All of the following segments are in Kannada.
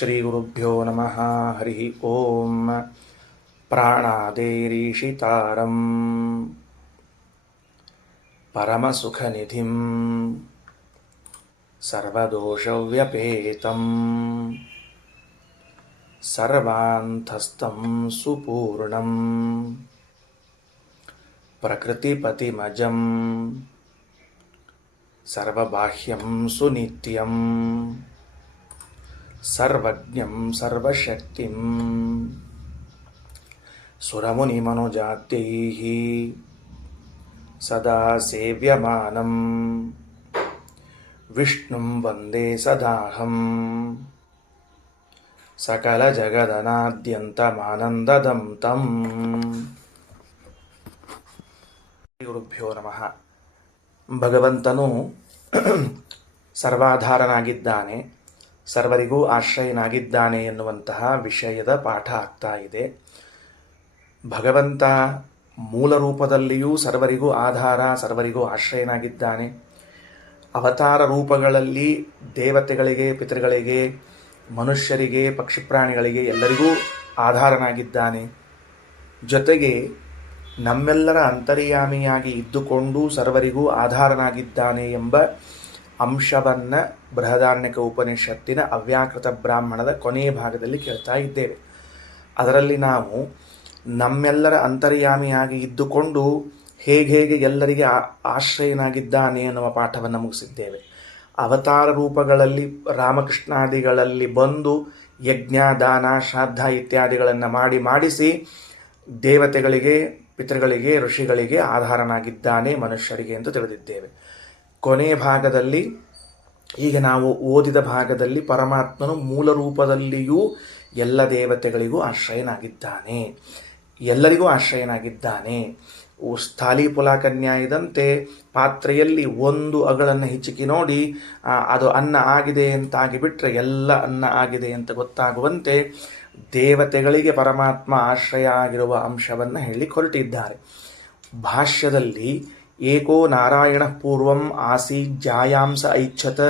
ಶ್ರೀಗುರುಭ್ಯೋ ನಮಃ. ಹರಿ ಓಂ. ಪ್ರಾಣಾದೇರೀಶಿತಾರಂ ಪರಮಸುಖನಿಧಿಂ ಸರ್ವದೋಷವ್ಯಪೇತಂ ಸರ್ವಾಂತಸ್ಥಂ ಸುಪೂರ್ಣಂ ಪ್ರಕೃತಿಪತಿಮಜಂ ಸರ್ವಬಾಹ್ಯಂ ಸುನಿತ್ಯಂ ಸರ್ವಜ್ಞಂ ಸರ್ವಶಕ್ತಿಂ ಸುರಮುನಿಮನುಜಾತ್ಯೈಃ ಸದಾ ಸೇವ್ಯಮಾನಂ ವಿಷ್ಣುಂ ವಂದೇ ಸದಾಹಂ ಸಕಲಜಗದನಾದ್ಯಂತಮಾನಂದದಂ ತಂ. ಗುರುಭ್ಯೋ ನಮಃ. ಭಗವಂತನು ಸರ್ವಾಧಾರನಾಗಿದ್ದಾನೆ, ಸರ್ವರಿಗೂ ಆಶ್ರಯನಾಗಿದ್ದಾನೆ ಎನ್ನುವಂತಹ ವಿಷಯದ ಪಾಠ ಆಗ್ತಾ ಇದೆ. ಭಗವಂತ ಮೂಲ ರೂಪದಲ್ಲಿಯೂ ಸರ್ವರಿಗೂ ಆಧಾರ, ಸರ್ವರಿಗೂ ಆಶ್ರಯನಾಗಿದ್ದಾನೆ. ಅವತಾರ ರೂಪಗಳಲ್ಲಿ ದೇವತೆಗಳಿಗೆ, ಪಿತೃಗಳಿಗೆ, ಮನುಷ್ಯರಿಗೆ, ಪಕ್ಷಿ ಪ್ರಾಣಿಗಳಿಗೆ ಎಲ್ಲರಿಗೂ ಆಧಾರನಾಗಿದ್ದಾನೆ. ಜೊತೆಗೆ ನಮ್ಮೆಲ್ಲರ ಅಂತರ್ಯಾಮಿಯಾಗಿ ಇದ್ದುಕೊಂಡು ಸರ್ವರಿಗೂ ಆಧಾರನಾಗಿದ್ದಾನೆ ಎಂಬ ಅಂಶವನ್ನು ಬೃಹದಾರಣ್ಯಕ ಉಪನಿಷತ್ತಿನ ಅವ್ಯಾಕೃತ ಬ್ರಾಹ್ಮಣದ ಕೊನೆಯ ಭಾಗದಲ್ಲಿ ಕೇಳ್ತಾ ಇದ್ದೇವೆ. ಅದರಲ್ಲಿ ನಾವು ನಮ್ಮೆಲ್ಲರ ಅಂತರ್ಯಾಮಿಯಾಗಿ ಇದ್ದುಕೊಂಡು ಹೇಗೆ ಎಲ್ಲರಿಗೆ ಆಶ್ರಯನಾಗಿದ್ದಾನೆ ಎನ್ನುವ ಪಾಠವನ್ನು ಮುಗಿಸಿದ್ದೇವೆ. ಅವತಾರ ರೂಪಗಳಲ್ಲಿ ರಾಮಕೃಷ್ಣಾದಿಗಳಲ್ಲಿ ಬಂದು ಯಜ್ಞ, ದಾನ, ಶ್ರಾದ್ದ ಇತ್ಯಾದಿಗಳನ್ನು ಮಾಡಿಸಿ ದೇವತೆಗಳಿಗೆ, ಪಿತೃಗಳಿಗೆ, ಋಷಿಗಳಿಗೆ ಆಧಾರನಾಗಿದ್ದಾನೆ ಮನುಷ್ಯರಿಗೆ ಎಂದು ತಿಳಿದಿದ್ದೇವೆ. ಕೊನೆಯ ಭಾಗದಲ್ಲಿ, ಈಗ ನಾವು ಓದಿದ ಭಾಗದಲ್ಲಿ, ಪರಮಾತ್ಮನು ಮೂಲ ರೂಪದಲ್ಲಿಯೂ ಎಲ್ಲ ದೇವತೆಗಳಿಗೂ ಆಶ್ರಯನಾಗಿದ್ದಾನೆ, ಎಲ್ಲರಿಗೂ ಆಶ್ರಯನಾಗಿದ್ದಾನೆ. ಸ್ಥಾಲಿ ಪುಲಾಕನ್ಯಾಯದಂತೆ ಪಾತ್ರೆಯಲ್ಲಿ ಒಂದು ಅಗಳನ್ನು ಹಿಚಕಿ ನೋಡಿ ಅದು ಅನ್ನ ಆಗಿದೆ ಅಂತಾಗಿಬಿಟ್ರೆ ಎಲ್ಲ ಅನ್ನ ಆಗಿದೆ ಅಂತ ಗೊತ್ತಾಗುವಂತೆ ದೇವತೆಗಳಿಗೆ ಪರಮಾತ್ಮ ಆಶ್ರಯ ಆಗಿರುವ ಅಂಶವನ್ನು ಹೇಳಿ ಹೊರಟಿದ್ದಾರೆ. ಭಾಷ್ಯದಲ್ಲಿ ಏಕೋ ನಾರಾಯಣ ಪೂರ್ವಂ ಆಸೀತ್ ಜಾಯಾಂಸ ಐಚ್ಛತ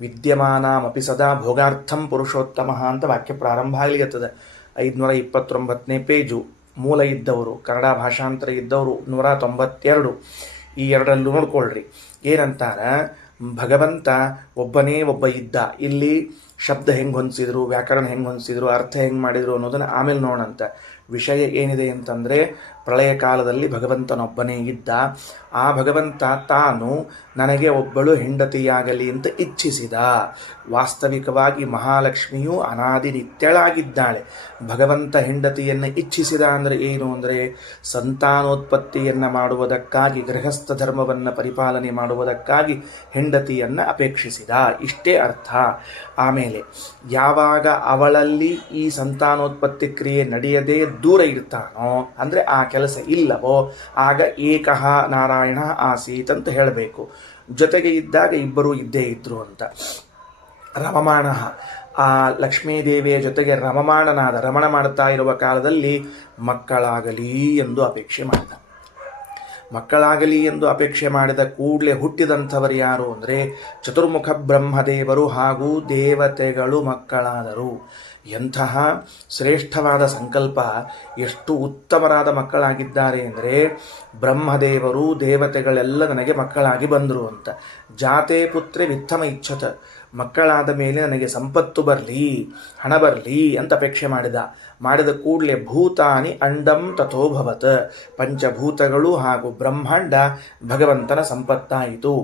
ವಿದ್ಯಮಾನಾಪಿ ಸದಾ ಭೋಗಾರ್ಥಂ ಪುರುಷೋತ್ತಮ ಅಂತ ವಾಕ್ಯ ಪ್ರಾರಂಭ ಆಗಲಿರ್ತದೆ. 529ನೇ ಪೇಜು. ಮೂಲ ಇದ್ದವರು, ಕನ್ನಡ ಭಾಷಾಂತರ ಇದ್ದವರು 192. ಈ ಎರಡರಲ್ಲೂ ನೋಡ್ಕೊಳ್ರಿ. ಏನಂತಾರ, ಭಗವಂತ ಒಬ್ಬನೇ ಒಬ್ಬ ಇದ್ದ. ಇಲ್ಲಿ ಶಬ್ದ ಹೆಂಗೆ ಹೊಂದಿಸಿದ್ರು, ವ್ಯಾಕರಣ ಹೆಂಗೆ ಹೊಂದಿಸಿದ್ರು, ಅರ್ಥ ಹೆಂಗೆ ಮಾಡಿದ್ರು ಅನ್ನೋದನ್ನು ಆಮೇಲೆ ನೋಡೋಣಂತ. ವಿಷಯ ಏನಿದೆ ಅಂತಂದರೆ, ಪ್ರಳಯ ಕಾಲದಲ್ಲಿ ಭಗವಂತನೊಬ್ಬನೇ ಇದ್ದ. ಆ ಭಗವಂತ ತಾನು ನನಗೆ ಒಬ್ಬಳು ಹೆಂಡತಿಯಾಗಲಿ ಅಂತ ಇಚ್ಛಿಸಿದ. ವಾಸ್ತವಿಕವಾಗಿ ಮಹಾಲಕ್ಷ್ಮಿಯು ಅನಾದಿ ನಿತ್ಯಳಾಗಿದ್ದಾಳೆ. ಭಗವಂತ ಹೆಂಡತಿಯನ್ನು ಇಚ್ಛಿಸಿದ ಅಂದರೆ ಏನು ಅಂದರೆ, ಸಂತಾನೋತ್ಪತ್ತಿಯನ್ನು ಮಾಡುವುದಕ್ಕಾಗಿ, ಗೃಹಸ್ಥ ಧರ್ಮವನ್ನು ಪರಿಪಾಲನೆ ಮಾಡುವುದಕ್ಕಾಗಿ ಹೆಂಡತಿಯನ್ನು ಅಪೇಕ್ಷಿಸಿದ. ಇಷ್ಟೇ ಅರ್ಥ. ಆಮೇಲೆ ಯಾವಾಗ ಅವಳಲ್ಲಿ ಈ ಸಂತಾನೋತ್ಪತ್ತಿ ಕ್ರಿಯೆ ನಡೆಯದೇ ದೂರ ಇರ್ತಾನೋ, ಅಂದರೆ ಆ ಕೆಲಸ ಇಲ್ಲವೋ, ಆಗ ಏಕಃ ನಾರಾಯಣ ಆಸೀತ್ ಅಂತ ಹೇಳಬೇಕು. ಜೊತೆಗೆ ಇದ್ದಾಗ ಇಬ್ಬರೂ ಇದ್ದೇ ಇದ್ರು ಅಂತ. ರಮಮಾಣ, ಆ ಲಕ್ಷ್ಮೀದೇವಿಯ ಜೊತೆಗೆ ರಮಣ ಮಾಡ್ತಾ ಇರುವ ಕಾಲದಲ್ಲಿ ಮಕ್ಕಳಾಗಲಿ ಎಂದು ಅಪೇಕ್ಷೆ ಮಾಡಿದ. ಮಕ್ಕಳಾಗಲಿ ಎಂದು ಅಪೇಕ್ಷೆ ಮಾಡಿದ ಕೂಡಲೇ ಹುಟ್ಟಿದಂಥವರು ಯಾರು ಅಂದರೆ ಚತುರ್ಮುಖ ಬ್ರಹ್ಮದೇವರು ಹಾಗೂ ದೇವತೆಗಳು ಮಕ್ಕಳಾದರು. ಎಂತಹ ಶ್ರೇಷ್ಠವಾದ ಸಂಕಲ್ಪ! ಎಷ್ಟು ಉತ್ತಮರಾದ ಮಕ್ಕಳಾಗಿದ್ದಾರೆ ಅಂದರೆ, ಬ್ರಹ್ಮದೇವರು, ದೇವತೆಗಳೆಲ್ಲ ನನಗೆ ಮಕ್ಕಳಾಗಿ ಬಂದರು ಅಂತ. ಜಾತೆ ಪುತ್ರೆ ವಿತ್ತಮ ಇಚ್ಛತ, ಮಕ್ಕಳಾದ ಮೇಲೆ ನನಗೆ ಸಂಪತ್ತು ಬರಲಿ, ಹಣ ಬರಲಿ ಅಂತ ಅಪೇಕ್ಷೆ ಮಾಡಿದ ಕೂಡಲೇ ಭೂತಾನಿ ಅಂಡಂ ತಥೋಭವತ್, ಪಂಚಭೂತಗಳು ಹಾಗೂ ಬ್ರಹ್ಮಾಂಡ ಭಗವಂತನ ಸಂಪತ್ತಾಯಿತು.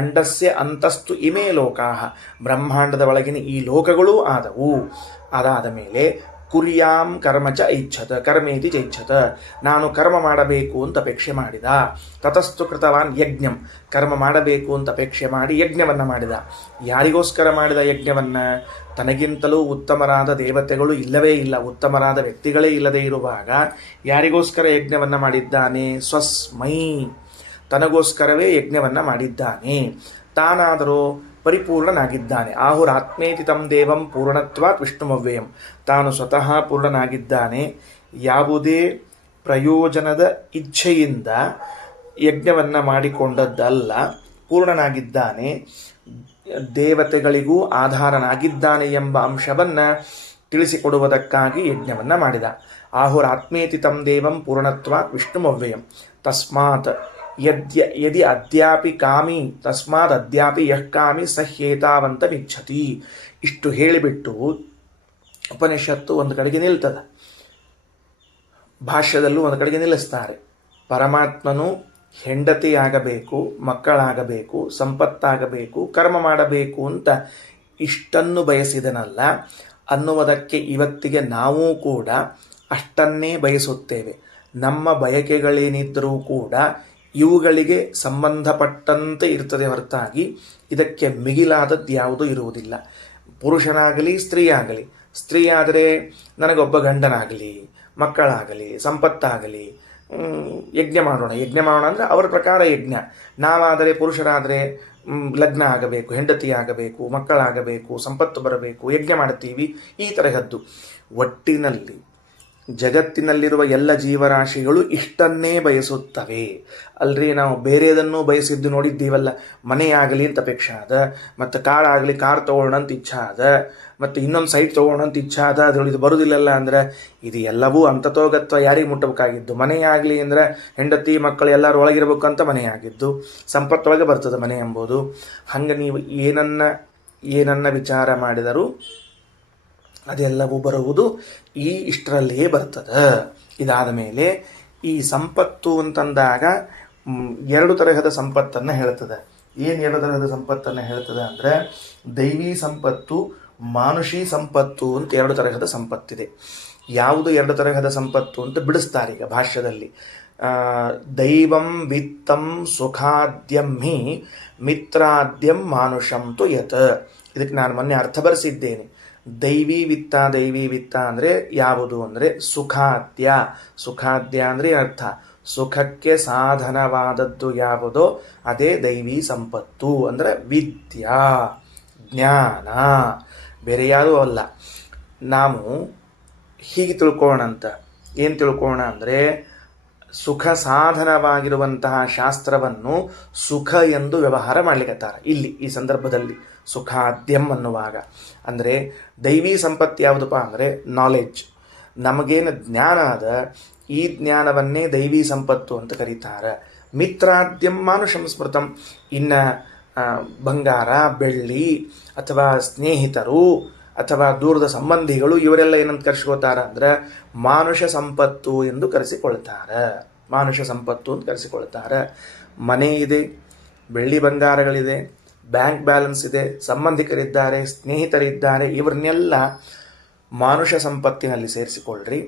ಅಂಡಸ್ಯ ಅಂತಸ್ತು ಇಮೇ ಲೋಕಾಹ, ಬ್ರಹ್ಮಾಂಡದ ಒಳಗಿನ ಈ ಲೋಕಗಳೂ ಆದವು. ಅದಾದ ಮೇಲೆ ಕುರ್ಯಾಂ ಕರ್ಮ ಚ ಐಚ್ಛತ, ಕರ್ಮೇತಿ ಚೈಚ್ಛತ, ನಾನು ಕರ್ಮ ಮಾಡಬೇಕು ಅಂತ ಅಪೇಕ್ಷೆ ಮಾಡಿದ. ತತಸ್ತು ಕೃತವಾನ್ ಯಜ್ಞಂ, ಕರ್ಮ ಮಾಡಬೇಕು ಅಂತ ಅಪೇಕ್ಷೆ ಮಾಡಿ ಯಜ್ಞವನ್ನು ಮಾಡಿದ. ಯಾರಿಗೋಸ್ಕರ ಮಾಡಿದ ಯಜ್ಞವನ್ನು? ತನಗಿಂತಲೂ ಉತ್ತಮರಾದ ದೇವತೆಗಳು ಇಲ್ಲವೇ ಇಲ್ಲ, ಉತ್ತಮರಾದ ವ್ಯಕ್ತಿಗಳೇ ಇಲ್ಲದೆ ಇರುವಾಗ ಯಾರಿಗೋಸ್ಕರ ಯಜ್ಞವನ್ನು ಮಾಡಿದ್ದಾನೆ? ಸ್ವಸ್ಮೈ, ತನಗೋಸ್ಕರವೇ ಯಜ್ಞವನ್ನು ಮಾಡಿದ್ದಾನೆ. ತಾನಾದರೂ ಪರಿಪೂರ್ಣನಾಗಿದ್ದಾನೆ. ಆಹುರಾತ್ಮೇತಿ ತಂ ದೇವಂ ಪೂರ್ಣತ್ವಾತ್ ವಿಷ್ಣುಮವ್ಯಯಂ, ತಾನು ಸ್ವತಃ ಪೂರ್ಣನಾಗಿದ್ದಾನೆ. ಯಾವುದೇ ಪ್ರಯೋಜನದ ಇಚ್ಛೆಯಿಂದ ಯಜ್ಞವನ್ನು ಮಾಡಿಕೊಂಡದ್ದಲ್ಲ, ಪೂರ್ಣನಾಗಿದ್ದಾನೆ. ದೇವತೆಗಳಿಗೂ ಆಧಾರನಾಗಿದ್ದಾನೆ ಎಂಬ ಅಂಶವನ್ನು ತಿಳಿಸಿಕೊಡುವುದಕ್ಕಾಗಿ ಯಜ್ಞವನ್ನು ಮಾಡಿದ. ಆಹುರಾತ್ಮೇತಿ ತಂ ದೇವಂ ಪೂರ್ಣತ್ವಾತ್ ವಿಷ್ಣುಮವ್ಯಯಂ ತಸ್ಮಾತ್ ಯದಿ ಅದ್ಯಾಪಿ ಕಾಮಿ ತಸ್ಮಾತ್ ಅದ್ಯಾಪಿ ಯಃ ಕಾಮಿ ಸಹ್ಯೇತಾವಂತಮಿಚ್ಛತಿ. ಇಷ್ಟು ಹೇಳಿಬಿಟ್ಟು ಉಪನಿಷತ್ತು ಒಂದು ಕಡೆಗೆ ನಿಲ್ತದೆ, ಭಾಷ್ಯದಲ್ಲೂ ಒಂದು ಕಡೆಗೆ ನಿಲ್ಲಿಸ್ತಾರೆ. ಪರಮಾತ್ಮನು ಹೆಂಡತಿಯಾಗಬೇಕು, ಮಕ್ಕಳಾಗಬೇಕು, ಸಂಪತ್ತಾಗಬೇಕು, ಕರ್ಮ ಮಾಡಬೇಕು ಅಂತ ಇಷ್ಟನ್ನು ಬಯಸಿದನಲ್ಲ ಅನ್ನುವುದಕ್ಕೆ ಇವತ್ತಿಗೆ ನಾವೂ ಕೂಡ ಅಷ್ಟನ್ನೇ ಬಯಸುತ್ತೇವೆ. ನಮ್ಮ ಬಯಕೆಗಳೇನಿದ್ದರೂ ಕೂಡ ಇವುಗಳಿಗೆ ಸಂಬಂಧಪಟ್ಟಂತೆ ಇರ್ತದೆ ಹೊರತಾಗಿ ಇದಕ್ಕೆ ಮಿಗಿಲಾದದ್ದು ಯಾವುದೂ ಇರುವುದಿಲ್ಲ. ಪುರುಷನಾಗಲಿ ಸ್ತ್ರೀಯಾಗಲಿ, ಸ್ತ್ರೀ ಆದರೆ ನನಗೊಬ್ಬ ಗಂಡನಾಗಲಿ, ಮಕ್ಕಳಾಗಲಿ, ಸಂಪತ್ತಾಗಲಿ, ಯಜ್ಞ ಮಾಡೋಣ ಅಂದರೆ ಅವರ ಪ್ರಕಾರ ಯಜ್ಞ. ನಾವಾದರೆ ಪುರುಷರಾದರೆ ಲಗ್ನ ಆಗಬೇಕು, ಹೆಂಡತಿ ಆಗಬೇಕು, ಮಕ್ಕಳಾಗಬೇಕು, ಸಂಪತ್ತು ಬರಬೇಕು, ಯಜ್ಞ ಮಾಡ್ತೀವಿ. ಈ ತರಹದ್ದು ಒಟ್ಟಿನಲ್ಲಿ ಜಗತ್ತಿನಲ್ಲಿರುವ ಎಲ್ಲ ಜೀವರಾಶಿಗಳು ಇಷ್ಟನ್ನೇ ಬಯಸುತ್ತವೆ ಅಲ್ರಿ. ನಾವು ಬೇರೆದನ್ನು ಬಯಸಿದ್ದು ನೋಡಿದ್ದೀವಲ್ಲ, ಮನೆಯಾಗಲಿ ಅಂತ ಅಪೇಕ್ಷೆ ಅದ, ಮತ್ತು ಕಾರಾಗಲಿ ಕಾರ್ ತೊಗೊಳ್ಳೋಣ ಅಂತ ಇಚ್ಛಾ ಅದ, ಮತ್ತು ಇನ್ನೊಂದು ಸೈಟ್ ತೊಗೊಳ್ಳೋಣ ಅಂತ ಇಚ್ಛಾ ಅದ. ಅದ್ರೊಳಗೆ ಬರೋದಿಲ್ಲಲ್ಲ ಅಂದ್ರೆ ಇದು ಎಲ್ಲವೂ ಅಂತತೋಗತ್ವ ಯಾರಿಗೆ ಮುಟ್ಟಬೇಕಾಗಿದ್ದು? ಮನೆಯಾಗಲಿ ಅಂದರೆ ಹೆಂಡತಿ ಮಕ್ಕಳು ಎಲ್ಲರೂ ಒಳಗಿರ್ಬೇಕು ಅಂತ ಮನೆಯಾಗಿದ್ದು, ಸಂಪತ್ತೊಳಗೆ ಬರ್ತದೆ ಮನೆ ಎಂಬುದು. ಹಂಗೆ ನೀವು ಏನನ್ನ ವಿಚಾರ ಮಾಡಿದರೂ ಅದೆಲ್ಲವೂ ಬರುವುದು ಇಷ್ಟರಲ್ಲಿಯೇ ಬರ್ತದೆ. ಇದಾದ ಮೇಲೆ ಈ ಸಂಪತ್ತು ಅಂತಂದಾಗ ಎರಡು ತರಹದ ಸಂಪತ್ತನ್ನು ಹೇಳ್ತದೆ. ಏನು ಎರಡು ತರಹದ ಸಂಪತ್ತನ್ನು ಹೇಳ್ತದೆ ಅಂದರೆ ದೈವಿ ಸಂಪತ್ತು, ಮಾನುಷಿ ಸಂಪತ್ತು ಅಂತ ಎರಡು ತರಹದ ಸಂಪತ್ತಿದೆ. ಯಾವುದು ಎರಡು ತರಹದ ಸಂಪತ್ತು ಅಂತ ಬಿಡಿಸ್ತಾರೆ ಈಗ ಭಾಷ್ಯದಲ್ಲಿ. ದೈವಂ ವಿತ್ತಂ ಸುಖಾದ್ಯಂ ಹಿ ಮಿತ್ರಾದ್ಯಂ ಮಾನುಷಂ ತು ಯತ್. ಇದಕ್ಕೆ ನಾನು ಮೊನ್ನೆ ಅರ್ಥ ಬರೆಸಿದ್ದೇನೆ. ದೈವಿ ವಿತ್ತ ಅಂದರೆ ಯಾವುದು ಅಂದರೆ ಸುಖಾದ್ಯ ಅಂದರೆ ಅರ್ಥ ಸುಖಕ್ಕೆ ಸಾಧನವಾದದ್ದು ಯಾವುದೋ ಅದೇ ದೈವಿ ಸಂಪತ್ತು. ಅಂದರೆ ವಿದ್ಯಾ, ಜ್ಞಾನ, ಬೇರೆ ಯಾವುದೂ ಅಲ್ಲ. ನಾವು ಹೀಗೆ ತಿಳ್ಕೊಳ್ಳೋಣಂತ. ಏನು ತಿಳ್ಕೊಳ್ಳೋಣ ಅಂದರೆ ಸುಖ ಸಾಧನವಾಗಿರುವಂತಹ ಶಾಸ್ತ್ರವನ್ನು ಸುಖ ಎಂದು ವ್ಯವಹಾರ ಮಾಡ್ಲಿಕ್ಕತ್ತಾರ ಇಲ್ಲಿ ಈ ಸಂದರ್ಭದಲ್ಲಿ. ಸುಖಾದ್ಯಂ ಅನ್ನುವಾಗ ಅಂದರೆ ದೈವಿ ಸಂಪತ್ತು ಯಾವುದಪ್ಪ ಅಂದರೆ ನಾಲೆಡ್ಜ್. ನಮಗೇನು ಜ್ಞಾನ ಅದ ಈ ಜ್ಞಾನವನ್ನೇ ದೈವಿ ಸಂಪತ್ತು ಅಂತ ಕರೀತಾರೆ. ಮಿತ್ರಾದ್ಯಂ ಮಾನುಷಂ ಸ್ಮೃತಂ. ಇನ್ನು ಬಂಗಾರ, ಬೆಳ್ಳಿ ಅಥವಾ ಸ್ನೇಹಿತರು ಅಥವಾ ದೂರದ ಸಂಬಂಧಿಗಳು ಇವರೆಲ್ಲ ಏನಂತ ಕರೆಸ್ಕೋತಾರ ಅಂದ್ರೆ ಮಾನುಷ ಸಂಪತ್ತು ಎಂದು ಕರೆಸಿಕೊಳ್ತಾರೆ. ಮನೆ ಇದೆ, ಬೆಳ್ಳಿ ಬಂಗಾರಗಳಿದೆ, ಬ್ಯಾಂಕ್ ಬ್ಯಾಲೆನ್ಸ್ ಇದೆ, ಸಂಬಂಧಿಕರಿದ್ದಾರೆ, ಸ್ನೇಹಿತರಿದ್ದಾರೆ, ಇವರನ್ನೆಲ್ಲ ಮಾನುಷ ಸಂಪತ್ತಿನಲ್ಲಿ ಸೇರಿಸಿಕೊಳ್ಳ್ರಿ.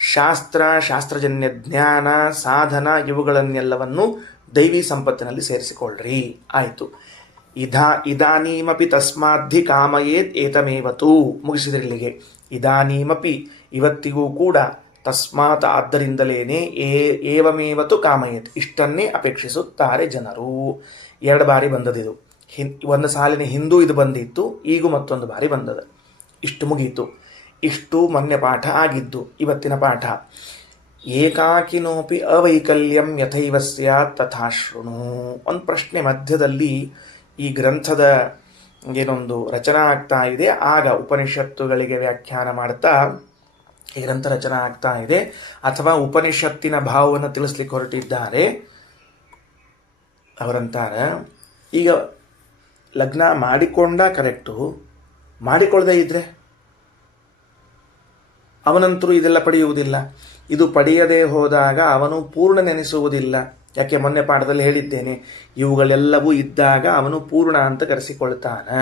ಶಾಸ್ತ್ರಜನ್ಯ ಜ್ಞಾನ, ಸಾಧನ ಇವುಗಳನ್ನೆಲ್ಲವನ್ನು ದೈವಿ ಸಂಪತ್ತಿನಲ್ಲಿ ಸೇರಿಸಿಕೊಳ್ಳ್ರಿ. ಆಯಿತು. ಇದಾನೀಮಪಿ ತಸ್ಮಾದ್ಧಿ ಕಾಮಯೇತ್ ಏತಮೇವತು. ಮುಗಿಸಿದ್ರಿಲ್ಲಿಗೆ. ಇದಾನೀಮಪಿ ಇವತ್ತಿಗೂ ಕೂಡ, ತಸ್ಮಾತ್ ಆದ್ದರಿಂದಲೇನೆ, ಏವಮೇವತು ಕಾಮಯೇತ್ ಇಷ್ಟನ್ನೇ ಅಪೇಕ್ಷಿಸುತ್ತಾರೆ ಜನರು. ಎರಡು ಬಾರಿ ಬಂದದಿದು. ಒಂದು ಸಾಲಿನ ಹಿಂದೂ ಇದು ಬಂದಿತ್ತು, ಈಗ ಮತ್ತೊಂದು ಬಾರಿ ಬಂದದ. ಇಷ್ಟು ಮುಗೀತು. ಇಷ್ಟು ಮೊನ್ನೆ ಪಾಠ ಆಗಿದ್ದು. ಇವತ್ತಿನ ಪಾಠ ಏಕಾಕಿನೋಪಿ ಅವೈಕಲ್ಯಂ ಯಥೈವ ಸ್ಯಾತ್ ತಥಾ ಶೃಣು. ಒಂದು ಪ್ರಶ್ನೆ ಮಧ್ಯದಲ್ಲಿ ಈ ಗ್ರಂಥದ ಏನೊಂದು ರಚನಾ ಆಗ್ತಾ ಇದೆ, ಆಗ ಉಪನಿಷತ್ತುಗಳಿಗೆ ವ್ಯಾಖ್ಯಾನ ಮಾಡ್ತಾ ಈ ಗ್ರಂಥ ರಚನಾ ಆಗ್ತಾ ಇದೆ, ಅಥವಾ ಉಪನಿಷತ್ತಿನ ಭಾವವನ್ನು ತಿಳಿಸ್ಲಿಕ್ಕೆ ಹೊರಟಿದ್ದಾರೆ. ಅವರಂತಾರೆ ಈಗ ಲಗ್ನ ಮಾಡಿಕೊಂಡ ಕರೆಕ್ಟು, ಮಾಡಿಕೊಳ್ಳದೆ ಇದ್ರೆ ಅವನಂತರೂ ಇದೆಲ್ಲ ಪಡೆಯುವುದಿಲ್ಲ. ಇದು ಪಡೆಯದೇ ಹೋದಾಗ ಅವನು ಪೂರ್ಣ ನೆನೆಸುವುದಿಲ್ಲ. ಯಾಕೆ ಮೊನ್ನೆ ಪಾಠದಲ್ಲಿ ಹೇಳಿದ್ದೇನೆ, ಇವುಗಳೆಲ್ಲವೂ ಇದ್ದಾಗ ಅವನು ಪೂರ್ಣ ಅಂತ ಕರೆಸಿಕೊಳ್ತಾನೆ.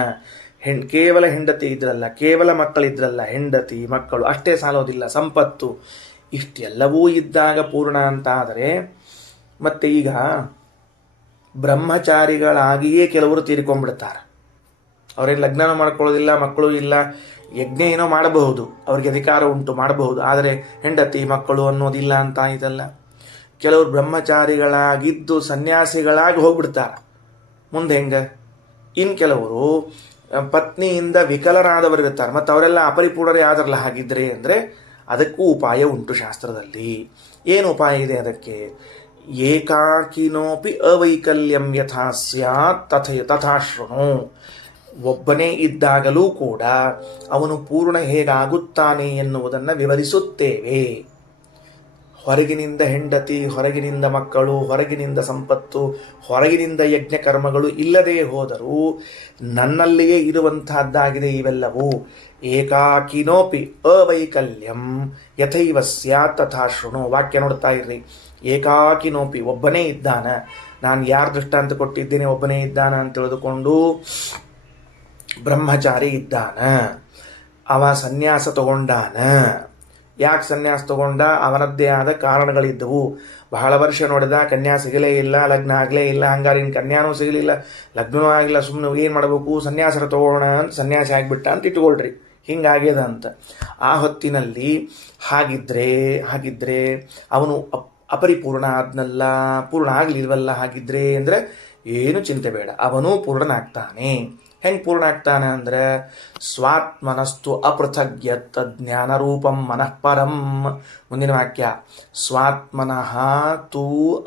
ಕೇವಲ ಹೆಂಡತಿ ಇದ್ರಲ್ಲ, ಕೇವಲ ಮಕ್ಕಳಿದ್ರಲ್ಲ, ಹೆಂಡತಿ ಮಕ್ಕಳು ಅಷ್ಟೇ ಸಾಲೋದಿಲ್ಲ, ಸಂಪತ್ತು ಇಷ್ಟೆಲ್ಲವೂ ಇದ್ದಾಗ ಪೂರ್ಣ ಅಂತ ಆದರೆ, ಮತ್ತೆ ಈಗ ಬ್ರಹ್ಮಚಾರಿಗಳಾಗಿಯೇ ಕೆಲವರು ತೀರಿಕೊಂಡ್ಬಿಡ್ತಾರೆ. ಅವರೇನು ಲಗ್ನ ಮಾಡ್ಕೊಳ್ಳೋದಿಲ್ಲ, ಮಕ್ಕಳು ಇಲ್ಲ, ಯಜ್ಞ ಏನೋ ಮಾಡಬಹುದು, ಅವ್ರಿಗೆ ಅಧಿಕಾರ ಉಂಟು, ಮಾಡಬಹುದು, ಆದರೆ ಹೆಂಡತಿ ಮಕ್ಕಳು ಅನ್ನೋದಿಲ್ಲ ಅಂತ ಇದಲ್ಲ. ಕೆಲವರು ಬ್ರಹ್ಮಚಾರಿಗಳಾಗಿದ್ದು ಸನ್ಯಾಸಿಗಳಾಗಿ ಹೋಗ್ಬಿಡ್ತಾರೆ. ಮುಂದೆ ಹೆಂಗೆ? ಇನ್ನು ಕೆಲವರು ಪತ್ನಿಯಿಂದ ವಿಕಲರಾದವರಿರ್ತಾರೆ, ಮತ್ತು ಅವರೆಲ್ಲ ಅಪರಿಪೂರ್ಣರೇ ಆದರಲ್ಲ. ಹಾಗಿದ್ರೆ ಅಂದರೆ ಅದಕ್ಕೂ ಉಪಾಯ ಉಂಟು ಶಾಸ್ತ್ರದಲ್ಲಿ. ಏನು ಉಪಾಯ ಇದೆ ಅದಕ್ಕೆ? ಏಕಾಕಿನೋಪಿ ಅವೈಕಲ್ಯಂ ಯಥಾ ಸ್ಯಾತ್ ತಥಾ ಶೃಣು. ಒಬ್ಬನೇ ಇದ್ದಾಗಲೂ ಕೂಡ ಅವನು ಪೂರ್ಣ ಹೇಗಾಗುತ್ತಾನೆ ಎನ್ನುವುದನ್ನು ವಿವರಿಸುತ್ತೇವೆ. ಹೊರಗಿನಿಂದ ಹೆಂಡತಿ, ಹೊರಗಿನಿಂದ ಮಕ್ಕಳು, ಹೊರಗಿನಿಂದ ಸಂಪತ್ತು, ಹೊರಗಿನಿಂದ ಯಜ್ಞ ಕರ್ಮಗಳು ಇಲ್ಲದೇ ಹೋದರೂ ನನ್ನಲ್ಲಿಯೇ ಇರುವಂತಹದ್ದಾಗಿದೆ ಇವೆಲ್ಲವೂ. ಏಕಾಕಿನೋಪಿ ಅವೈಕಲ್ಯಂ ಯಥೈವ ಸ್ಯಾತ್ ತಥಾ ಶೃಣು. ವಾಕ್ಯ ನೋಡ್ತಾ ಇರ್ರಿ. ಏಕಾಕಿನೋಪಿ, ಒಬ್ಬನೇ ಇದ್ದಾನ. ನಾನು ಯಾರು ದೃಷ್ಟಾಂತ ಕೊಟ್ಟಿದ್ದೇನೆ, ಒಬ್ಬನೇ ಇದ್ದಾನ ಅಂತ ತಿಳಿದುಕೊಂಡು ಬ್ರಹ್ಮಚಾರಿ ಇದ್ದಾನ, ಅವ ಸನ್ಯಾಸ ತಗೊಂಡಾನ. ಯಾಕೆ ಸನ್ಯಾಸ ತಗೊಂಡ? ಅವನದ್ದೇ ಆದ ಕಾರಣಗಳಿದ್ದವು. ಬಹಳ ವರ್ಷ ನೋಡಿದ, ಕನ್ಯಾ ಸಿಗಲೇ ಇಲ್ಲ, ಲಗ್ನ ಆಗಲೇ ಇಲ್ಲ, ಹಂಗಾರೆ ಇನ್ನು ಕನ್ಯಾನೂ ಸಿಗಲಿಲ್ಲ, ಲಗ್ನವೂ ಆಗಿಲ್ಲ, ಸುಮ್ಮನೆ ಏನು ಮಾಡಬೇಕು, ಸನ್ಯಾಸರ ತಗೋಣ ಅಂತ ಸನ್ಯಾಸಿ ಆಗಿಬಿಟ್ಟ ಅಂತ ಇಟ್ಕೊಳ್ರಿ. ಹಿಂಗಾಗ್ಯದ ಅಂತ. ಆ ಹೊತ್ತಿನಲ್ಲಿ ಹಾಗಿದ್ರೆ ಅವನು ಅಪರಿಪೂರ್ಣ ಆದ್ನಲ್ಲ, ಪೂರ್ಣ ಆಗಲಿಲ್ವಲ್ಲ. ಹಾಗಿದ್ರೆ ಅಂದರೆ ಏನು ಚಿಂತೆ ಬೇಡ, ಅವನೂ ಪೂರ್ಣನಾಗ್ತಾನೆ. ಹೆಂಗೆ ಪೂರ್ಣ ಆಗ್ತಾನೆ ಅಂದರೆ ಸ್ವಾತ್ಮನಸ್ತು ಅಪೃಥಗ್ಯತ್ ಜ್ಞಾನರೂಪಂ ಮನಃಪರಂ. ಮುಂದಿನ ವಾಕ್ಯ, ಸ್ವಾತ್ಮನಃ ತು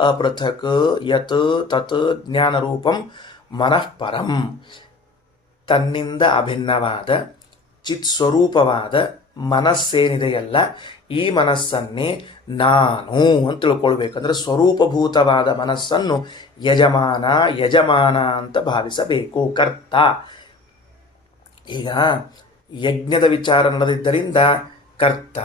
ಅಪೃಥಕ್ ಯತ್ ತತ್ ಜ್ಞಾನರೂಪಂ ಮನಃಪರಂ. ತನ್ನಿಂದ ಅಭಿನ್ನವಾದ ಚಿತ್ಸ್ವರೂಪವಾದ ಮನಸ್ಸೇನಿದೆಯಲ್ಲ, ಈ ಮನಸ್ಸನ್ನೇ ನಾನು ಅಂತ ತಿಳ್ಕೊಳ್ಬೇಕಂದ್ರೆ ಸ್ವರೂಪಭೂತವಾದ ಮನಸ್ಸನ್ನು ಯಜಮಾನ ಅಂತ ಭಾವಿಸಬೇಕು, ಕರ್ತ. ಈಗ ಯಜ್ಞದ ವಿಚಾರ ನಡೆದಿದ್ದರಿಂದ ಕರ್ತ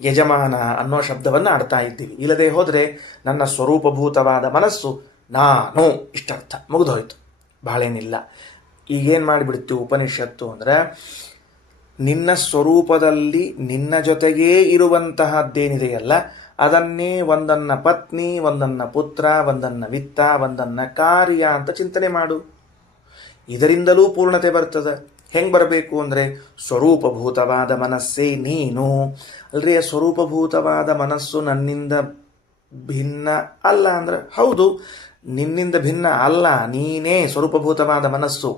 ಯಜಮಾನ ಅನ್ನೋ ಶಬ್ದವನ್ನು ಆಡ್ತಾ ಇದ್ದೀವಿ. ಇಲ್ಲದೆ ಹೋದರೆ ನನ್ನ ಸ್ವರೂಪಭೂತವಾದ ಮನಸ್ಸು ನಾನು, ಇಷ್ಟರ್ಥ ಮುಗಿದೋಯ್ತು, ಬಹಳೇನಿಲ್ಲ. ಈಗೇನು ಮಾಡಿಬಿಡ್ತೀವಿ ಉಪನಿಷತ್ತು ಅಂದರೆ, ನಿನ್ನ ಸ್ವರೂಪದಲ್ಲಿ ನಿನ್ನ ಜೊತೆಗೇ ಇರುವಂತಹದ್ದೇನಿದೆಯಲ್ಲ ಅದನ್ನೇ ಒಂದನ್ನ ಪತ್ನಿ, ಒಂದನ್ನ ಪುತ್ರ, ಒಂದನ್ನ ವಿತ್ತ, ಒಂದನ್ನ ಕಾರ್ಯ ಅಂತ ಚಿಂತನೆ ಮಾಡು. ಇದರಿಂದಲೂ ಪೂರ್ಣತೆ ಬರ್ತದೆ. ಹೆಂಗೆ ಬರಬೇಕು ಅಂದರೆ ಸ್ವರೂಪಭೂತವಾದ ಮನಸ್ಸೇ ನೀನು. ಅಲ್ರಿ, ಸ್ವರೂಪಭೂತವಾದ ಮನಸ್ಸು ನನ್ನಿಂದ ಭಿನ್ನ ಅಲ್ಲ ಅಂದ್ರೆ ಹೌದು, ನಿನ್ನಿಂದ ಭಿನ್ನ ಅಲ್ಲ, ನೀನೇ ಸ್ವರೂಪಭೂತವಾದ ಮನಸ್ಸು.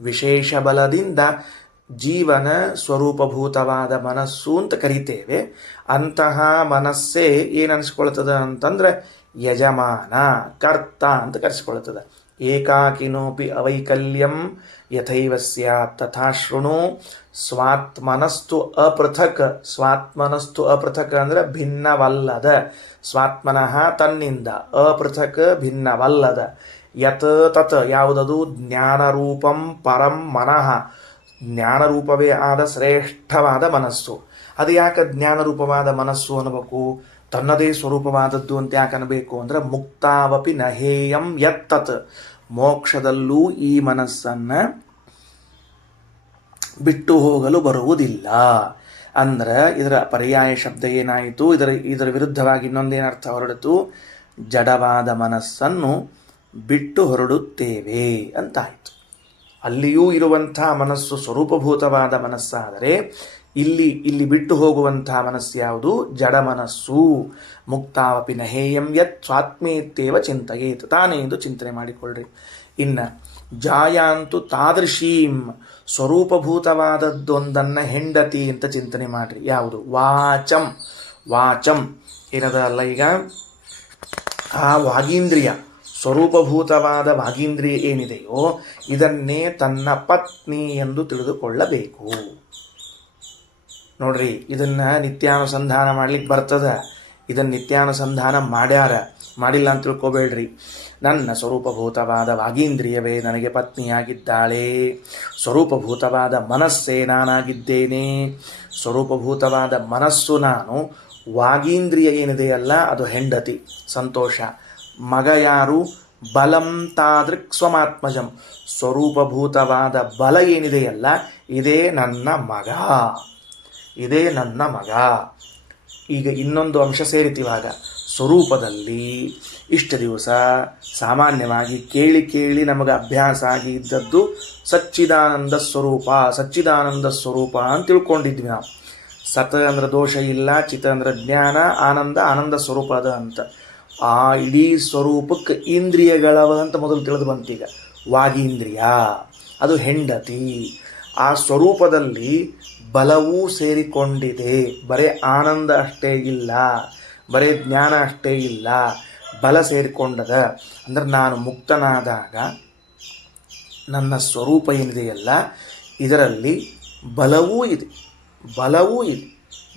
ವಿಶೇಷ ಬಲದಿಂದ ಜೀವನ ಸ್ವರೂಪಭೂತವಾದ ಮನಸ್ಸು ಅಂತ ಕರಿತೇವೆ. ಅಂತಹ ಮನಸ್ಸೇ ಏನು ಅನಿಸ್ಕೊಳ್ತದ ಅಂತಂದ್ರೆ ಯಜಮಾನ, ಕರ್ತ ಅಂತ ಕರೆಸ್ಕೊಳ್ತದೆ. ಏಕಾಕಿನೋಪಿ ಅವೈಕಲ್ಯಂ ಯಥೈವ ಸ್ಯಾತ್ ತಥಾ ಶೃಣು. ಸ್ವಾತ್ಮನಸ್ತು ಅಪೃಥಕ್. ಸ್ವಾತ್ಮನಸ್ತು ಅಪೃಥಕ್ ಅಂದ್ರೆ ಭಿನ್ನವಲ್ಲದ. ಸ್ವಾತ್ಮನಃ ತನ್ನಿಂದ, ಅಪೃಥಕ್ ಭಿನ್ನವಲ್ಲದ. ಯತ್ ತತ್ ಯಾವುದದು? ಜ್ಞಾನರೂಪಂ ಪರಂ ಮನಃ. ಜ್ಞಾನರೂಪವೇ ಆದ ಶ್ರೇಷ್ಠವಾದ ಮನಸ್ಸು. ಅದು ಯಾಕೆ ಜ್ಞಾನರೂಪವಾದ ಮನಸ್ಸು ಅನ್ನಬೇಕು? ತನ್ನದೇ ಸ್ವರೂಪವಾದದ್ದು ಅಂತ ಯಾಕೆ ಅನ್ನಬೇಕು ಅಂದರೆ ಮುಕ್ತಾವಪಿ ನಹೇಯಂ ಯತ್ತತ್. ಮೋಕ್ಷದಲ್ಲೂ ಈ ಮನಸ್ಸನ್ನು ಬಿಟ್ಟು ಹೋಗಲು ಬರುವುದಿಲ್ಲ. ಅಂದ್ರೆ ಇದರ ಪರ್ಯಾಯ ಶಬ್ದ ಏನಾಯಿತು? ಇದರ ವಿರುದ್ಧವಾಗಿ ಇನ್ನೊಂದೇನರ್ಥ ಹೊರಡಿತು? ಜಡವಾದ ಮನಸ್ಸನ್ನು ಬಿಟ್ಟು ಹೊರಡುತ್ತೇವೆ ಅಂತಾಯಿತು. ಅಲ್ಲಿಯೂ ಇರುವಂತಹ ಮನಸ್ಸು ಸ್ವರೂಪಭೂತವಾದ ಮನಸ್ಸಾದರೆ ಇಲ್ಲಿ ಬಿಟ್ಟು ಹೋಗುವಂತಹ ಮನಸ್ಸು ಯಾವುದು? ಜಡ ಮನಸ್ಸು. ಮುಕ್ತಾವಪಿ ನಹೇಯಂ ಯತ್ ಸ್ವಾತ್ಮೇತ್ಯೇವ ಚಿಂತೆಯೇತ್. ತಾನೇ ಎಂದು ಚಿಂತನೆ ಮಾಡಿಕೊಳ್ಳ್ರಿ. ಇನ್ನು ಜಾಯಾಂತು ತಾದೃಶೀಂ. ಸ್ವರೂಪಭೂತವಾದದ್ದೊಂದನ್ನು ಹೆಂಡತಿ ಅಂತ ಚಿಂತನೆ ಮಾಡ್ರಿ. ಯಾವುದು? ವಾಚಂ ಏನದ ಅಲ್ಲ, ಈಗ ಆ ವಾಗೀಂದ್ರಿಯ, ಸ್ವರೂಪಭೂತವಾದ ವಾಗೀಂದ್ರಿಯ ಏನಿದೆಯೋ ಇದನ್ನೇ ತನ್ನ ಪತ್ನಿ ಎಂದು ತಿಳಿದುಕೊಳ್ಳಬೇಕು. ನೋಡ್ರಿ, ಇದನ್ನ ನಿತ್ಯಾನುಸಂಧಾನ ಮಾಡ್ಲಿಕ್ಕೆ ಬರ್ತದ. ಇದನ್ನ ನಿತ್ಯಾನುಸಂಧಾನ ಮಾಡಿಲ್ಲ ಅಂತ ತಿಳ್ಕೊಬೇಡ್ರಿ. ನನ್ನ ಸ್ವರೂಪಭೂತವಾದ ವಾಗೀಂದ್ರಿಯವೇ ನನಗೆ ಪತ್ನಿಯಾಗಿದ್ದಾಳೆ. ಸ್ವರೂಪಭೂತವಾದ ಮನಸ್ಸೇ ನಾನಾಗಿದ್ದೇನೆ. ಸ್ವರೂಪಭೂತವಾದ ಮನಸ್ಸು ನಾನು, ವಾಗೀಂದ್ರಿಯ ಏನಿದೆಯಲ್ಲ ಅದು ಹೆಂಡತಿ. ಸಂತೋಷ. ಮಗ ಯಾರು? ಬಲಂ ತಾದೃಕ್ ಸ್ವಮಾತ್ಮಜಂ. ಸ್ವರೂಪಭೂತವಾದ ಬಲ ಏನಿದೆಯಲ್ಲ ಇದೇ ನನ್ನ ಮಗ. ಈಗ ಇನ್ನೊಂದು ಅಂಶ ಸೇರಿತಿವಾಗ, ಸ್ವರೂಪದಲ್ಲಿ ಇಷ್ಟು ದಿವಸ ಸಾಮಾನ್ಯವಾಗಿ ಕೇಳಿ ನಮಗೆ ಅಭ್ಯಾಸ ಆಗಿ ಇದ್ದದ್ದು ಸಚ್ಚಿದಾನಂದ ಸ್ವರೂಪ ಅಂತ ತಿಳ್ಕೊಂಡಿದ್ವಿ ನಾವು. ಸತ ಅಂದ್ರೆ ದೋಷ ಇಲ್ಲ, ಚಿತ ಅಂದ್ರೆ ಜ್ಞಾನ, ಆನಂದ ಸ್ವರೂಪ ಅದ ಅಂತ. ಆ ಇಡೀ ಸ್ವರೂಪಕ್ಕೆ ಇಂದ್ರಿಯಗಳವ ಅಂತ ಮೊದಲು ತಿಳಿದು ಬಂತೀಗ. ವಾಗೀಂದ್ರಿಯ ಅದು ಹೆಂಡತಿ. ಆ ಸ್ವರೂಪದಲ್ಲಿ ಬಲವೂ ಸೇರಿಕೊಂಡಿದೆ. ಬರೇ ಆನಂದ ಅಷ್ಟೇ ಇಲ್ಲ, ಬರೇ ಜ್ಞಾನ ಅಷ್ಟೇ ಇಲ್ಲ, ಬಲ ಸೇರಿಕೊಂಡದ. ಅಂದ್ರೆ ನಾನು ಮುಕ್ತನಾದಾಗ ನನ್ನ ಸ್ವರೂಪ ಏನಿದೆಯಲ್ಲ ಇದರಲ್ಲಿ ಬಲವೂ ಇದೆ,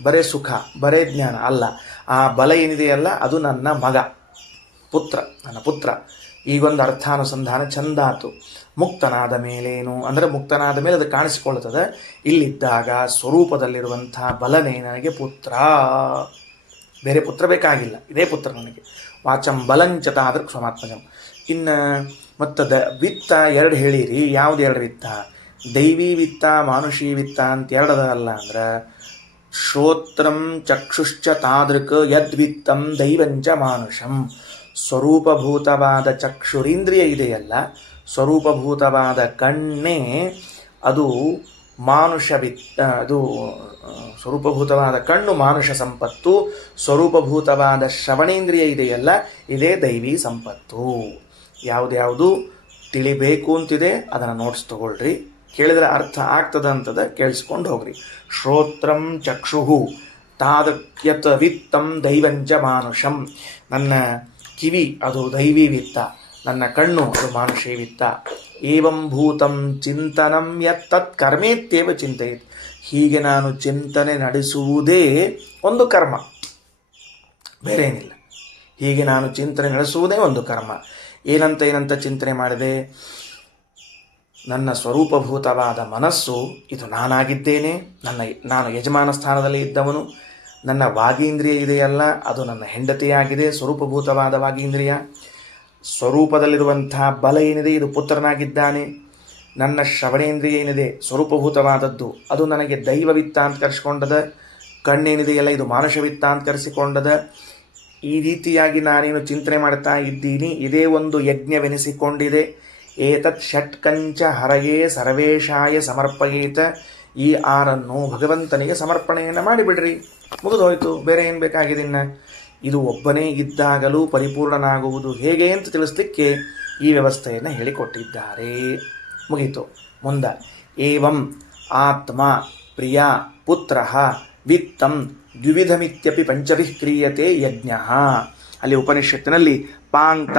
ಬರೇ ಸುಖ ಬರೇ ಜ್ಞಾನ ಅಲ್ಲ. ಆ ಬಲ ಏನಿದೆಯಲ್ಲ ಅದು ನನ್ನ ಮಗ, ನನ್ನ ಪುತ್ರ. ಈಗೊಂದು ಅರ್ಥಾನುಸಂಧಾನ ಚಂದಾತು. ಮುಕ್ತನಾದ ಮೇಲೇನು ಅಂದರೆ ಮುಕ್ತನಾದ ಮೇಲೆ ಅದು ಕಾಣಿಸಿಕೊಳ್ಳುತ್ತದೆ. ಇಲ್ಲಿದ್ದಾಗ ಸ್ವರೂಪದಲ್ಲಿರುವಂಥ ಬಲನೇ ನನಗೆ ಪುತ್ರ, ಬೇರೆ ಪುತ್ರ ಬೇಕಾಗಿಲ್ಲ, ಇದೇ ಪುತ್ರ ನನಗೆ. ವಾಚಂ ಬಲಂಚತ ಆದ್ರೆ ಕ್ಷಮಾತ್ಮಜಂ. ಇನ್ನು ಮತ್ತು ವಿತ್ತ ಎರಡು ಹೇಳಿರಿ, ಯಾವುದು ಎರಡು ವಿತ್ತ? ದೈವಿ ವಿತ್ತ ಮಾನುಷಿ ವಿತ್ತ ಅಂತ ಎರಡದಲ್ಲ ಅಂದ್ರೆ ಶ್ರೋತ್ರಂ ಚಕ್ಷುಶ್ಚ ತಾದೃಕ್ ಯದ್ವಿತ್ತಂ ದೈವಂಚ ಮಾನುಷಂ. ಸ್ವರೂಪಭೂತವಾದ ಚಕ್ಷುರೀಂದ್ರಿಯ ಇದೆಯಲ್ಲ, ಸ್ವರೂಪಭೂತವಾದ ಕಣ್ಣೇ ಅದು ಅದು ಸ್ವರೂಪಭೂತವಾದ ಕಣ್ಣು ಮಾನುಷ ಸಂಪತ್ತು, ಸ್ವರೂಪಭೂತವಾದ ಶ್ರವಣೇಂದ್ರಿಯ ಇದೆಯಲ್ಲ ಇದೇ ದೈವಿ ಸಂಪತ್ತು. ಯಾವುದ್ಯಾವುದು ತಿಳಿಬೇಕು ಅಂತಿದೆ ಅದನ್ನು ನೋಟ್ಸ್ ತಗೊಳ್ರಿ, ಕೇಳಿದ್ರೆ ಅರ್ಥ ಆಗ್ತದಂತದ ಕೇಳಿಸ್ಕೊಂಡು ಹೋಗ್ರಿ. ಶ್ರೋತ್ರಂ ಚಕ್ಷು ತಾದಕ್ಯತ್ ವಿತ್ತಂ ದೈವಂಚ ಮಾನುಷಂ. ನನ್ನ ಕಿವಿ ಅದು ದೈವಿ ವಿತ್ತ, ನನ್ನ ಕಣ್ಣು ಅದು ಮಾನುಷೇ ವಿತ್ತ. ಏವಂ ಭೂತಂ ಚಿಂತನಂ ಯತ್ತತ್ ಕರ್ಮೇತ್ಯೇವ ಚಿಂತೆಯಿತ್. ಹೀಗೆ ನಾನು ಚಿಂತನೆ ನಡೆಸುವುದೇ ಒಂದು ಕರ್ಮ, ಬೇರೆ ಏನಿಲ್ಲ. ಹೀಗೆ ನಾನು ಚಿಂತನೆ ನಡೆಸುವುದೇ ಒಂದು ಕರ್ಮ. ಏನಂತ ಚಿಂತನೆ ಮಾಡಿದೆ? ನನ್ನ ಸ್ವರೂಪಭೂತವಾದ ಮನಸ್ಸು ಇದು ನಾನಾಗಿದ್ದೇನೆ, ನಾನು ಯಜಮಾನ ಸ್ಥಾನದಲ್ಲಿ ಇದ್ದವನು. ನನ್ನ ವಾಗೀಂದ್ರಿಯ ಇದೆಯಲ್ಲ ಅದು ನನ್ನ ಹೆಂಡತಿಯಾಗಿದೆ, ಸ್ವರೂಪಭೂತವಾದ ವಾಗೀಂದ್ರಿಯ. ಸ್ವರೂಪದಲ್ಲಿರುವಂಥ ಬಲ ಏನಿದೆ ಇದು ಪುತ್ರನಾಗಿದ್ದಾನೆ. ನನ್ನ ಶ್ರವಣೇಂದ್ರಿಯ ಏನಿದೆ ಸ್ವರೂಪಭೂತವಾದದ್ದು ಅದು ನನಗೆ ದೈವವಿತ್ತ ಅಂತ ಕರೆಸಿಕೊಂಡದ. ಕಣ್ಣೇನಿದೆಯಲ್ಲ ಇದು ಮಾನುಷವಿತ್ತ ಅಂತ ಕರೆಸಿಕೊಂಡದ. ಈ ರೀತಿಯಾಗಿ ನಾನೇನು ಚಿಂತನೆ ಮಾಡ್ತಾ ಇದ್ದೀನಿ ಇದೇ ಒಂದು ಯಜ್ಞವೆನಿಸಿಕೊಂಡಿದೆ. ಏತತ್ ಷಟ್ಕಂಚ ಹರಯೇ ಸರ್ವೇಶಾಯ ಸಮರ್ಪಯೇತ. ಈ ಆರನ್ನು ಭಗವಂತನಿಗೆ ಸಮರ್ಪಣೆಯನ್ನು ಮಾಡಿಬಿಡ್ರಿ, ಮುಗಿದೋಯ್ತು. ಬೇರೆ ಏನು ಬೇಕಾಗಿದೆ ಇನ್ನು? ಇದು ಒಬ್ಬನೇ ಇದ್ದಾಗಲೂ ಪರಿಪೂರ್ಣನಾಗುವುದು ಹೇಗೆ ಅಂತ ತಿಳಿಸ್ಲಿಕ್ಕೆ ಈ ವ್ಯವಸ್ಥೆಯನ್ನು ಹೇಳಿಕೊಟ್ಟಿದ್ದಾರೆ. ಮುಗೀತು. ಮುಂದೆ ಏವಂ ಆತ್ಮ ಪ್ರಿಯ ಪುತ್ರ ವಿತ್ತಂ ದ್ವಿವಿಧಮಿತ್ಯಪಿ ಪಂಚಭಿಃ ಕ್ರಿಯತೆ ಯಜ್ಞ. ಅಲ್ಲಿ ಉಪನಿಷತ್ತಿನಲ್ಲಿ ಪಾಂಕ್ತ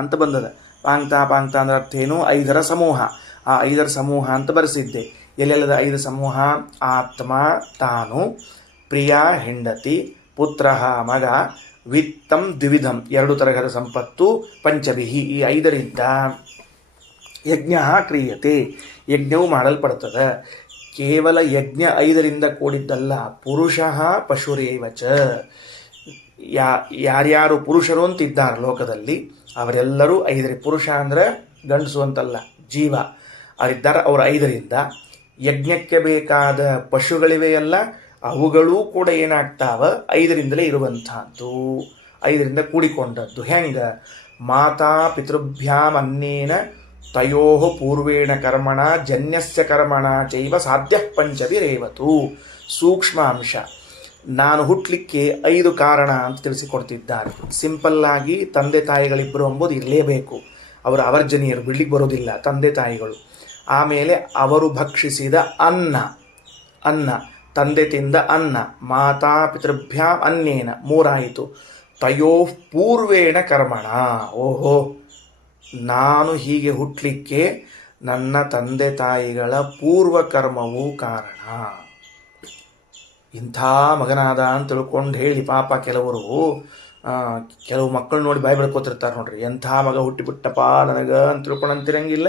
ಅಂತ ಬಂದದ. ಪಾಂಕ್ತ ಅಂದ್ರೆ ಅರ್ಥ ಏನು? 5 ಸಮೂಹ. ಆ 5 ಸಮೂಹ ಅಂತ ಬರೆಸಿದ್ದೆ. ಎಲ್ಲೆಲ್ಲದ 5 ಸಮೂಹ? ಆತ್ಮ ತಾನು, ಪ್ರಿಯ ಹೆಂಡತಿ, ಪುತ್ರ ಮಗ, ವಿತ್ತಂ ದ್ವಿವಿಧಂ 2 ತರಹದ ಸಂಪತ್ತು, ಪಂಚಭಿಃ ಈ 5ರಿಂದ ಯಜ್ಞ ಕ್ರಿಯತೆ ಯಜ್ಞವು ಮಾಡಲ್ಪಡ್ತದೆ. ಕೇವಲ ಯಜ್ಞ 5ರಿಂದ ಕೂಡಿದ್ದಲ್ಲ, ಪುರುಷ ಪಶುರೇವಚ. ಯಾರ್ಯಾರು ಪುರುಷರು ಅಂತಿದ್ದಾರೆ ಲೋಕದಲ್ಲಿ ಅವರೆಲ್ಲರೂ 5. ಪುರುಷ ಅಂದರೆ ಗಂಡಸು ಅಂತಲ್ಲ, ಜೀವ ಅವರಿದ್ದಾರೆ. ಅವರು 5ರಿಂದ ಯಜ್ಞಕ್ಕೆ ಬೇಕಾದ ಪಶುಗಳಿವೆಯಲ್ಲ ಅವುಗಳೂ ಕೂಡ ಏನಾಗ್ತಾವ 5ರಿಂದಲೇ ಇರುವಂತಹದ್ದು, 5ರಿಂದ ಕೂಡಿಕೊಂಡದ್ದು. ಹೆಂಗ? ಮಾತಾ ಪಿತೃಭ್ಯಾಮ್ ಅನ್ನೇನ ತಯೋ ಪೂರ್ವೇಣ ಕರ್ಮಣ ಜನ್ಯಸ್ಯ ಕರ್ಮಣ ಚೈವ ಸಾಧ್ಯ ಪಂಚಭಿರೇವತು. ಸೂಕ್ಷ್ಮ ಅಂಶ. ನಾನು ಹುಟ್ಟಲಿಕ್ಕೆ 5 ಕಾರಣ ಅಂತ ತಿಳಿಸಿಕೊಡ್ತಿದ್ದಾರೆ. ಸಿಂಪಲ್ಲಾಗಿ ತಂದೆ ತಾಯಿಗಳಿಬ್ಬರು ಎಂಬುದು ಇರಲೇಬೇಕು. ಅವರು ಅವರ್ಜನೀಯರು, ಬಿಡ್ಲಿಕ್ಕೆ ಬರೋದಿಲ್ಲ, ತಂದೆ ತಾಯಿಗಳು. ಆಮೇಲೆ ಅವರು ಭಕ್ಷಿಸಿದ ಅನ್ನ ತಂದೆ ತಿಂದ ಅನ್ನ. ಮಾತಾ ಪಿತೃಭ್ಯಾಮ್ ಅನ್ನೇನ 3 ಆಯಿತು. ತಯೋ ಪೂರ್ವೇಣ ಕರ್ಮಣ. ಓಹೋ, ನಾನು ಹೀಗೆ ಹುಟ್ಟಲಿಕ್ಕೆ ನನ್ನ ತಂದೆ ತಾಯಿಗಳ ಪೂರ್ವ ಕರ್ಮವೂ ಕಾರಣ. ಇಂಥ ಮಗನಾದ ಅಂತ ತಿಳ್ಕೊಂಡು ಹೇಳಿ ಪಾಪ ಕೆಲವು ಮಕ್ಕಳು ನೋಡಿ ಬಾಯಿ ಬೆಳ್ಕೋತಿರ್ತಾರೆ ನೋಡ್ರಿ, ಎಂಥ ಮಗ ಹುಟ್ಟಿಬಿಟ್ಟಪ್ಪ ನನಗೆ ಅಂತ ತಿಳ್ಕೊಂಡು ಅಂತಿರಂಗಿಲ್ಲ.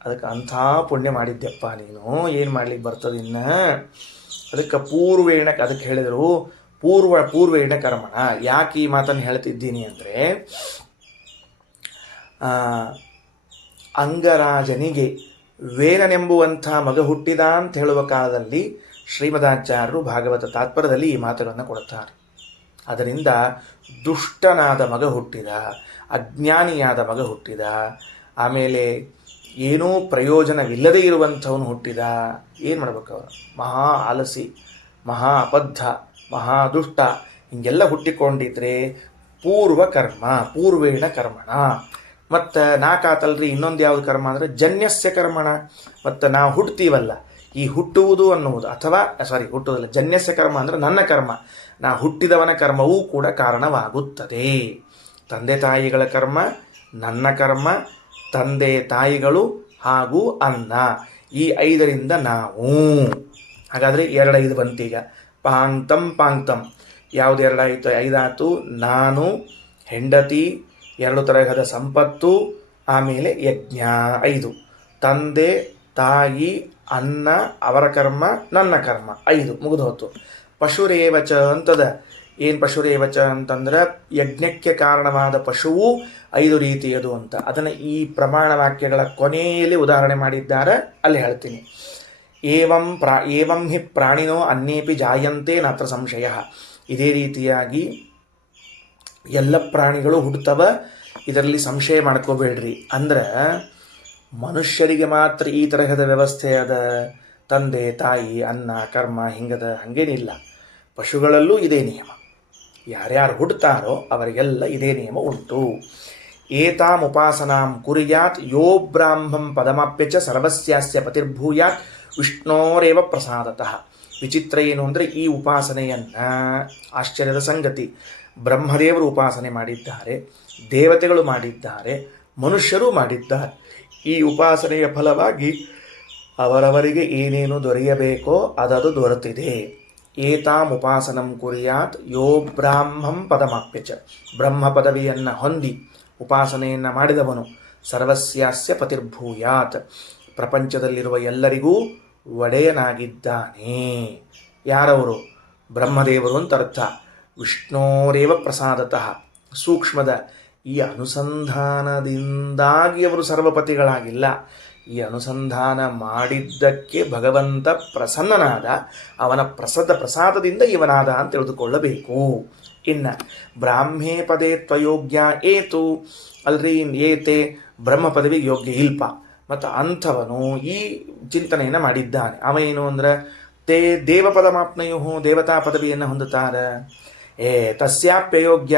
ಅದಕ್ಕೆ ಅಂಥ ಪುಣ್ಯ ಮಾಡಿದ್ದೆಪ್ಪ ನೀನು, ಏನು ಮಾಡ್ಲಿಕ್ಕೆ ಬರ್ತದೆ ಇನ್ನು? ಅದಕ್ಕೆ ಪೂರ್ವೇಣ, ಅದಕ್ಕೆ ಹೇಳಿದರು ಪೂರ್ವೇಣ ಕರ್ಮಣ. ಯಾಕೆ ಈ ಮಾತನ್ನು ಹೇಳ್ತಿದ್ದೀನಿ ಅಂದರೆ, ಅಂಗರಾಜನಿಗೆ ವೇನನೆಂಬುವಂಥ ಮಗ ಹುಟ್ಟಿದ ಅಂತ ಹೇಳುವ ಕಾಲದಲ್ಲಿ ಶ್ರೀಮದಾಚಾರ್ಯರು ಭಾಗವತ ತಾತ್ಪರ್ಯದಲ್ಲಿ ಈ ಮಾತುಗಳನ್ನು ಕೊಡುತ್ತಾರೆ. ಅದರಿಂದ ದುಷ್ಟನಾದ ಮಗ ಹುಟ್ಟಿದ, ಅಜ್ಞಾನಿಯಾದ ಮಗ ಹುಟ್ಟಿದ, ಆಮೇಲೆ ಏನೂ ಪ್ರಯೋಜನವಿಲ್ಲದೇ ಇರುವಂಥವನು ಹುಟ್ಟಿದ. ಏನು ಮಾಡ್ಬೇಕು ಅವರು? ಮಹಾ ಆಲಸಿ, ಮಹಾ ಅಬದ್ಧ, ಮಹಾ ದುಷ್ಟ ಹಿಂಗೆಲ್ಲ ಹುಟ್ಟಿಕೊಂಡಿದ್ರೆ ಪೂರ್ವೇಣ ಕರ್ಮಣ. ಮತ್ತು 4 ಆತಲ್ರಿ. ಇನ್ನೊಂದು ಯಾವುದು ಕರ್ಮ ಅಂದರೆ ಜನ್ಯಸ್ಯ ಕರ್ಮಣ. ಮತ್ತು ನಾವು ಹುಟ್ಟುತ್ತೀವಲ್ಲ, ಈ ಹುಟ್ಟುವುದು ಅನ್ನುವುದು ಹುಟ್ಟುವುದಲ್ಲ, ಜನ್ಯಸ್ಯ ಕರ್ಮ ಅಂದರೆ ನನ್ನ ಕರ್ಮ. ನಾ ಹುಟ್ಟಿದವನ ಕರ್ಮವೂ ಕೂಡ ಕಾರಣವಾಗುತ್ತದೆ. ತಂದೆ ತಾಯಿಗಳ ಕರ್ಮ, ನನ್ನ ಕರ್ಮ, ತಂದೆ ತಾಯಿಗಳು ಹಾಗೂ ಅನ್ನ. ಈ 5ರಿಂದ ನಾವು. ಹಾಗಾದರೆ 2 ಬಂತೀಗ. ಪಾಂಕ್ತಂ ಪಾಂಕ್ತಂ ಯಾವುದು 2 5 ನಾನು, ಹೆಂಡತಿ, 2 ತರಹದ ಸಂಪತ್ತು, ಆಮೇಲೆ ಯಜ್ಞ 5. ತಂದೆ ತಾಯಿ ಅನ್ನ ಅವರ ಕರ್ಮ ನನ್ನ ಕರ್ಮ 5 ಮುಗಿದು ಹೋತು. ಪಶುರೇವಚ ಅಂತದ. ಏನು ಪಶುರೇವಚ ಅಂತಂದ್ರೆ ಯಜ್ಞಕ್ಕೆ ಕಾರಣವಾದ ಪಶುವು 5 ರೀತಿಯದು ಅಂತ. ಅದನ್ನು ಈ ಪ್ರಮಾಣ ವಾಕ್ಯಗಳ ಕೊನೆಯಲ್ಲಿ ಉದಾಹರಣೆ ಮಾಡಿದ್ದಾರೆ, ಅಲ್ಲಿ ಹೇಳ್ತೀನಿ. ಏವಂ ಹಿ ಪ್ರಾಣಿನೋ ಅನ್ಯೇಪಿ ಜಾಯಂತೆ ನಾತ್ರ ಸಂಶಯ. ಇದೇ ರೀತಿಯಾಗಿ ಎಲ್ಲ ಪ್ರಾಣಿಗಳು ಹುಡ್ತವ, ಇದರಲ್ಲಿ ಸಂಶಯ ಮಾಡ್ಕೋಬೇಡ್ರಿ. ಅಂದ್ರೆ ಮನುಷ್ಯರಿಗೆ ಮಾತ್ರ ಈ ತರಹದ ವ್ಯವಸ್ಥೆ ಅದ, ತಂದೆ ತಾಯಿ ಅನ್ನ ಕರ್ಮ ಹಿಂಗದ, ಹಂಗೇನಿಲ್ಲ. ಪಶುಗಳಲ್ಲೂ ಇದೇ ನಿಯಮ. ಯಾರ್ಯಾರು ಹುಡ್ತಾರೋ ಅವರಿಗೆಲ್ಲ ಇದೇ ನಿಯಮ ಉಂಟು. ಏತಾಂ ಉಪಾಸನಾಂ ಕುರ್ಯಾತ್ ಯೋ ಬ್ರಾಹ್ಮಂ ಪದಮಾಪ್ಯಚ ಸರ್ವಸ್ಯಾಸ್ಯ ಪತಿರ್ಭೂಯಾತ್ ವಿಷ್ಣೋರೇವ ಪ್ರಸಾದತಃ. ವಿಚಿತ್ರ ಏನು ಅಂದರೆ ಈ ಉಪಾಸನೆಯನ್ನು, ಆಶ್ಚರ್ಯದ ಸಂಗತಿ, ಬ್ರಹ್ಮದೇವರು ಉಪಾಸನೆ ಮಾಡಿದ್ದಾರೆ, ದೇವತೆಗಳು ಮಾಡಿದ್ದಾರೆ, ಮನುಷ್ಯರೂ ಮಾಡಿದ್ದಾರೆ. ಈ ಉಪಾಸನೆಯ ಫಲವಾಗಿ ಅವರವರಿಗೆ ಏನೇನು ದೊರೆಯಬೇಕೋ ಅದದು ದೊರೆತಿದೆ. ಏತಾಂ ಉಪಾಸನಂ ಕುರ್ಯಾತ್ ಯೋ ಬ್ರಾಹ್ಮಂ ಪದಮಾಪ್ಯಚ. ಬ್ರಹ್ಮ ಪದವಿಯನ್ನು ಹೊಂದಿ ಉಪಾಸನೆಯನ್ನು ಮಾಡಿದವನು ಸರ್ವಸ್ಯಾಸ್ಯ ಪತಿರ್ಭೂಯಾತ್, ಪ್ರಪಂಚದಲ್ಲಿರುವ ಎಲ್ಲರಿಗೂ ಒಡೆಯನಾಗಿದ್ದಾನೆ. ಯಾರವರು? ಬ್ರಹ್ಮದೇವರು ಅಂತ ಅರ್ಥ. ವಿಷ್ಣೋರೇವ ಪ್ರಸಾದತಃ. ಸೂಕ್ಷ್ಮದ ಈ ಅನುಸಂಧಾನದಿಂದಾಗಿ ಅವರು ಸರ್ವಪತಿಗಳಾಗಿಲ್ಲ. ಈ ಅನುಸಂಧಾನ ಮಾಡಿದ್ದಕ್ಕೆ ಭಗವಂತ ಪ್ರಸನ್ನನಾದ, ಅವನ ಪ್ರಸಾದದಿಂದ ಇವನಾದ ಅಂತ ತಿಳಿದುಕೊಳ್ಳಬೇಕು. ಇನ್ನು ಬ್ರಾಹ್ಮೇ ಪದೇ ತ್ವಯೋಗ್ಯ ಏತು ಅಲ್ರಿ, ಏತೆ ಬ್ರಹ್ಮ ಪದವಿಗೆ ಯೋಗ್ಯ ಇಲ್ಪ. ಮತ್ತು ಅಂಥವನು ಈ ಚಿಂತನೆಯನ್ನು ಮಾಡಿದ್ದಾನೆ. ಅವ ಏನು ಅಂದ್ರೆ ದೇವಪದ ಮಾಪ್ನಯು, ದೇವತಾ ಪದವಿಯನ್ನು ಹೊಂದುತ್ತಾರೆ. ತಸ್ಯಾಪ್ಯಯೋಗ್ಯ,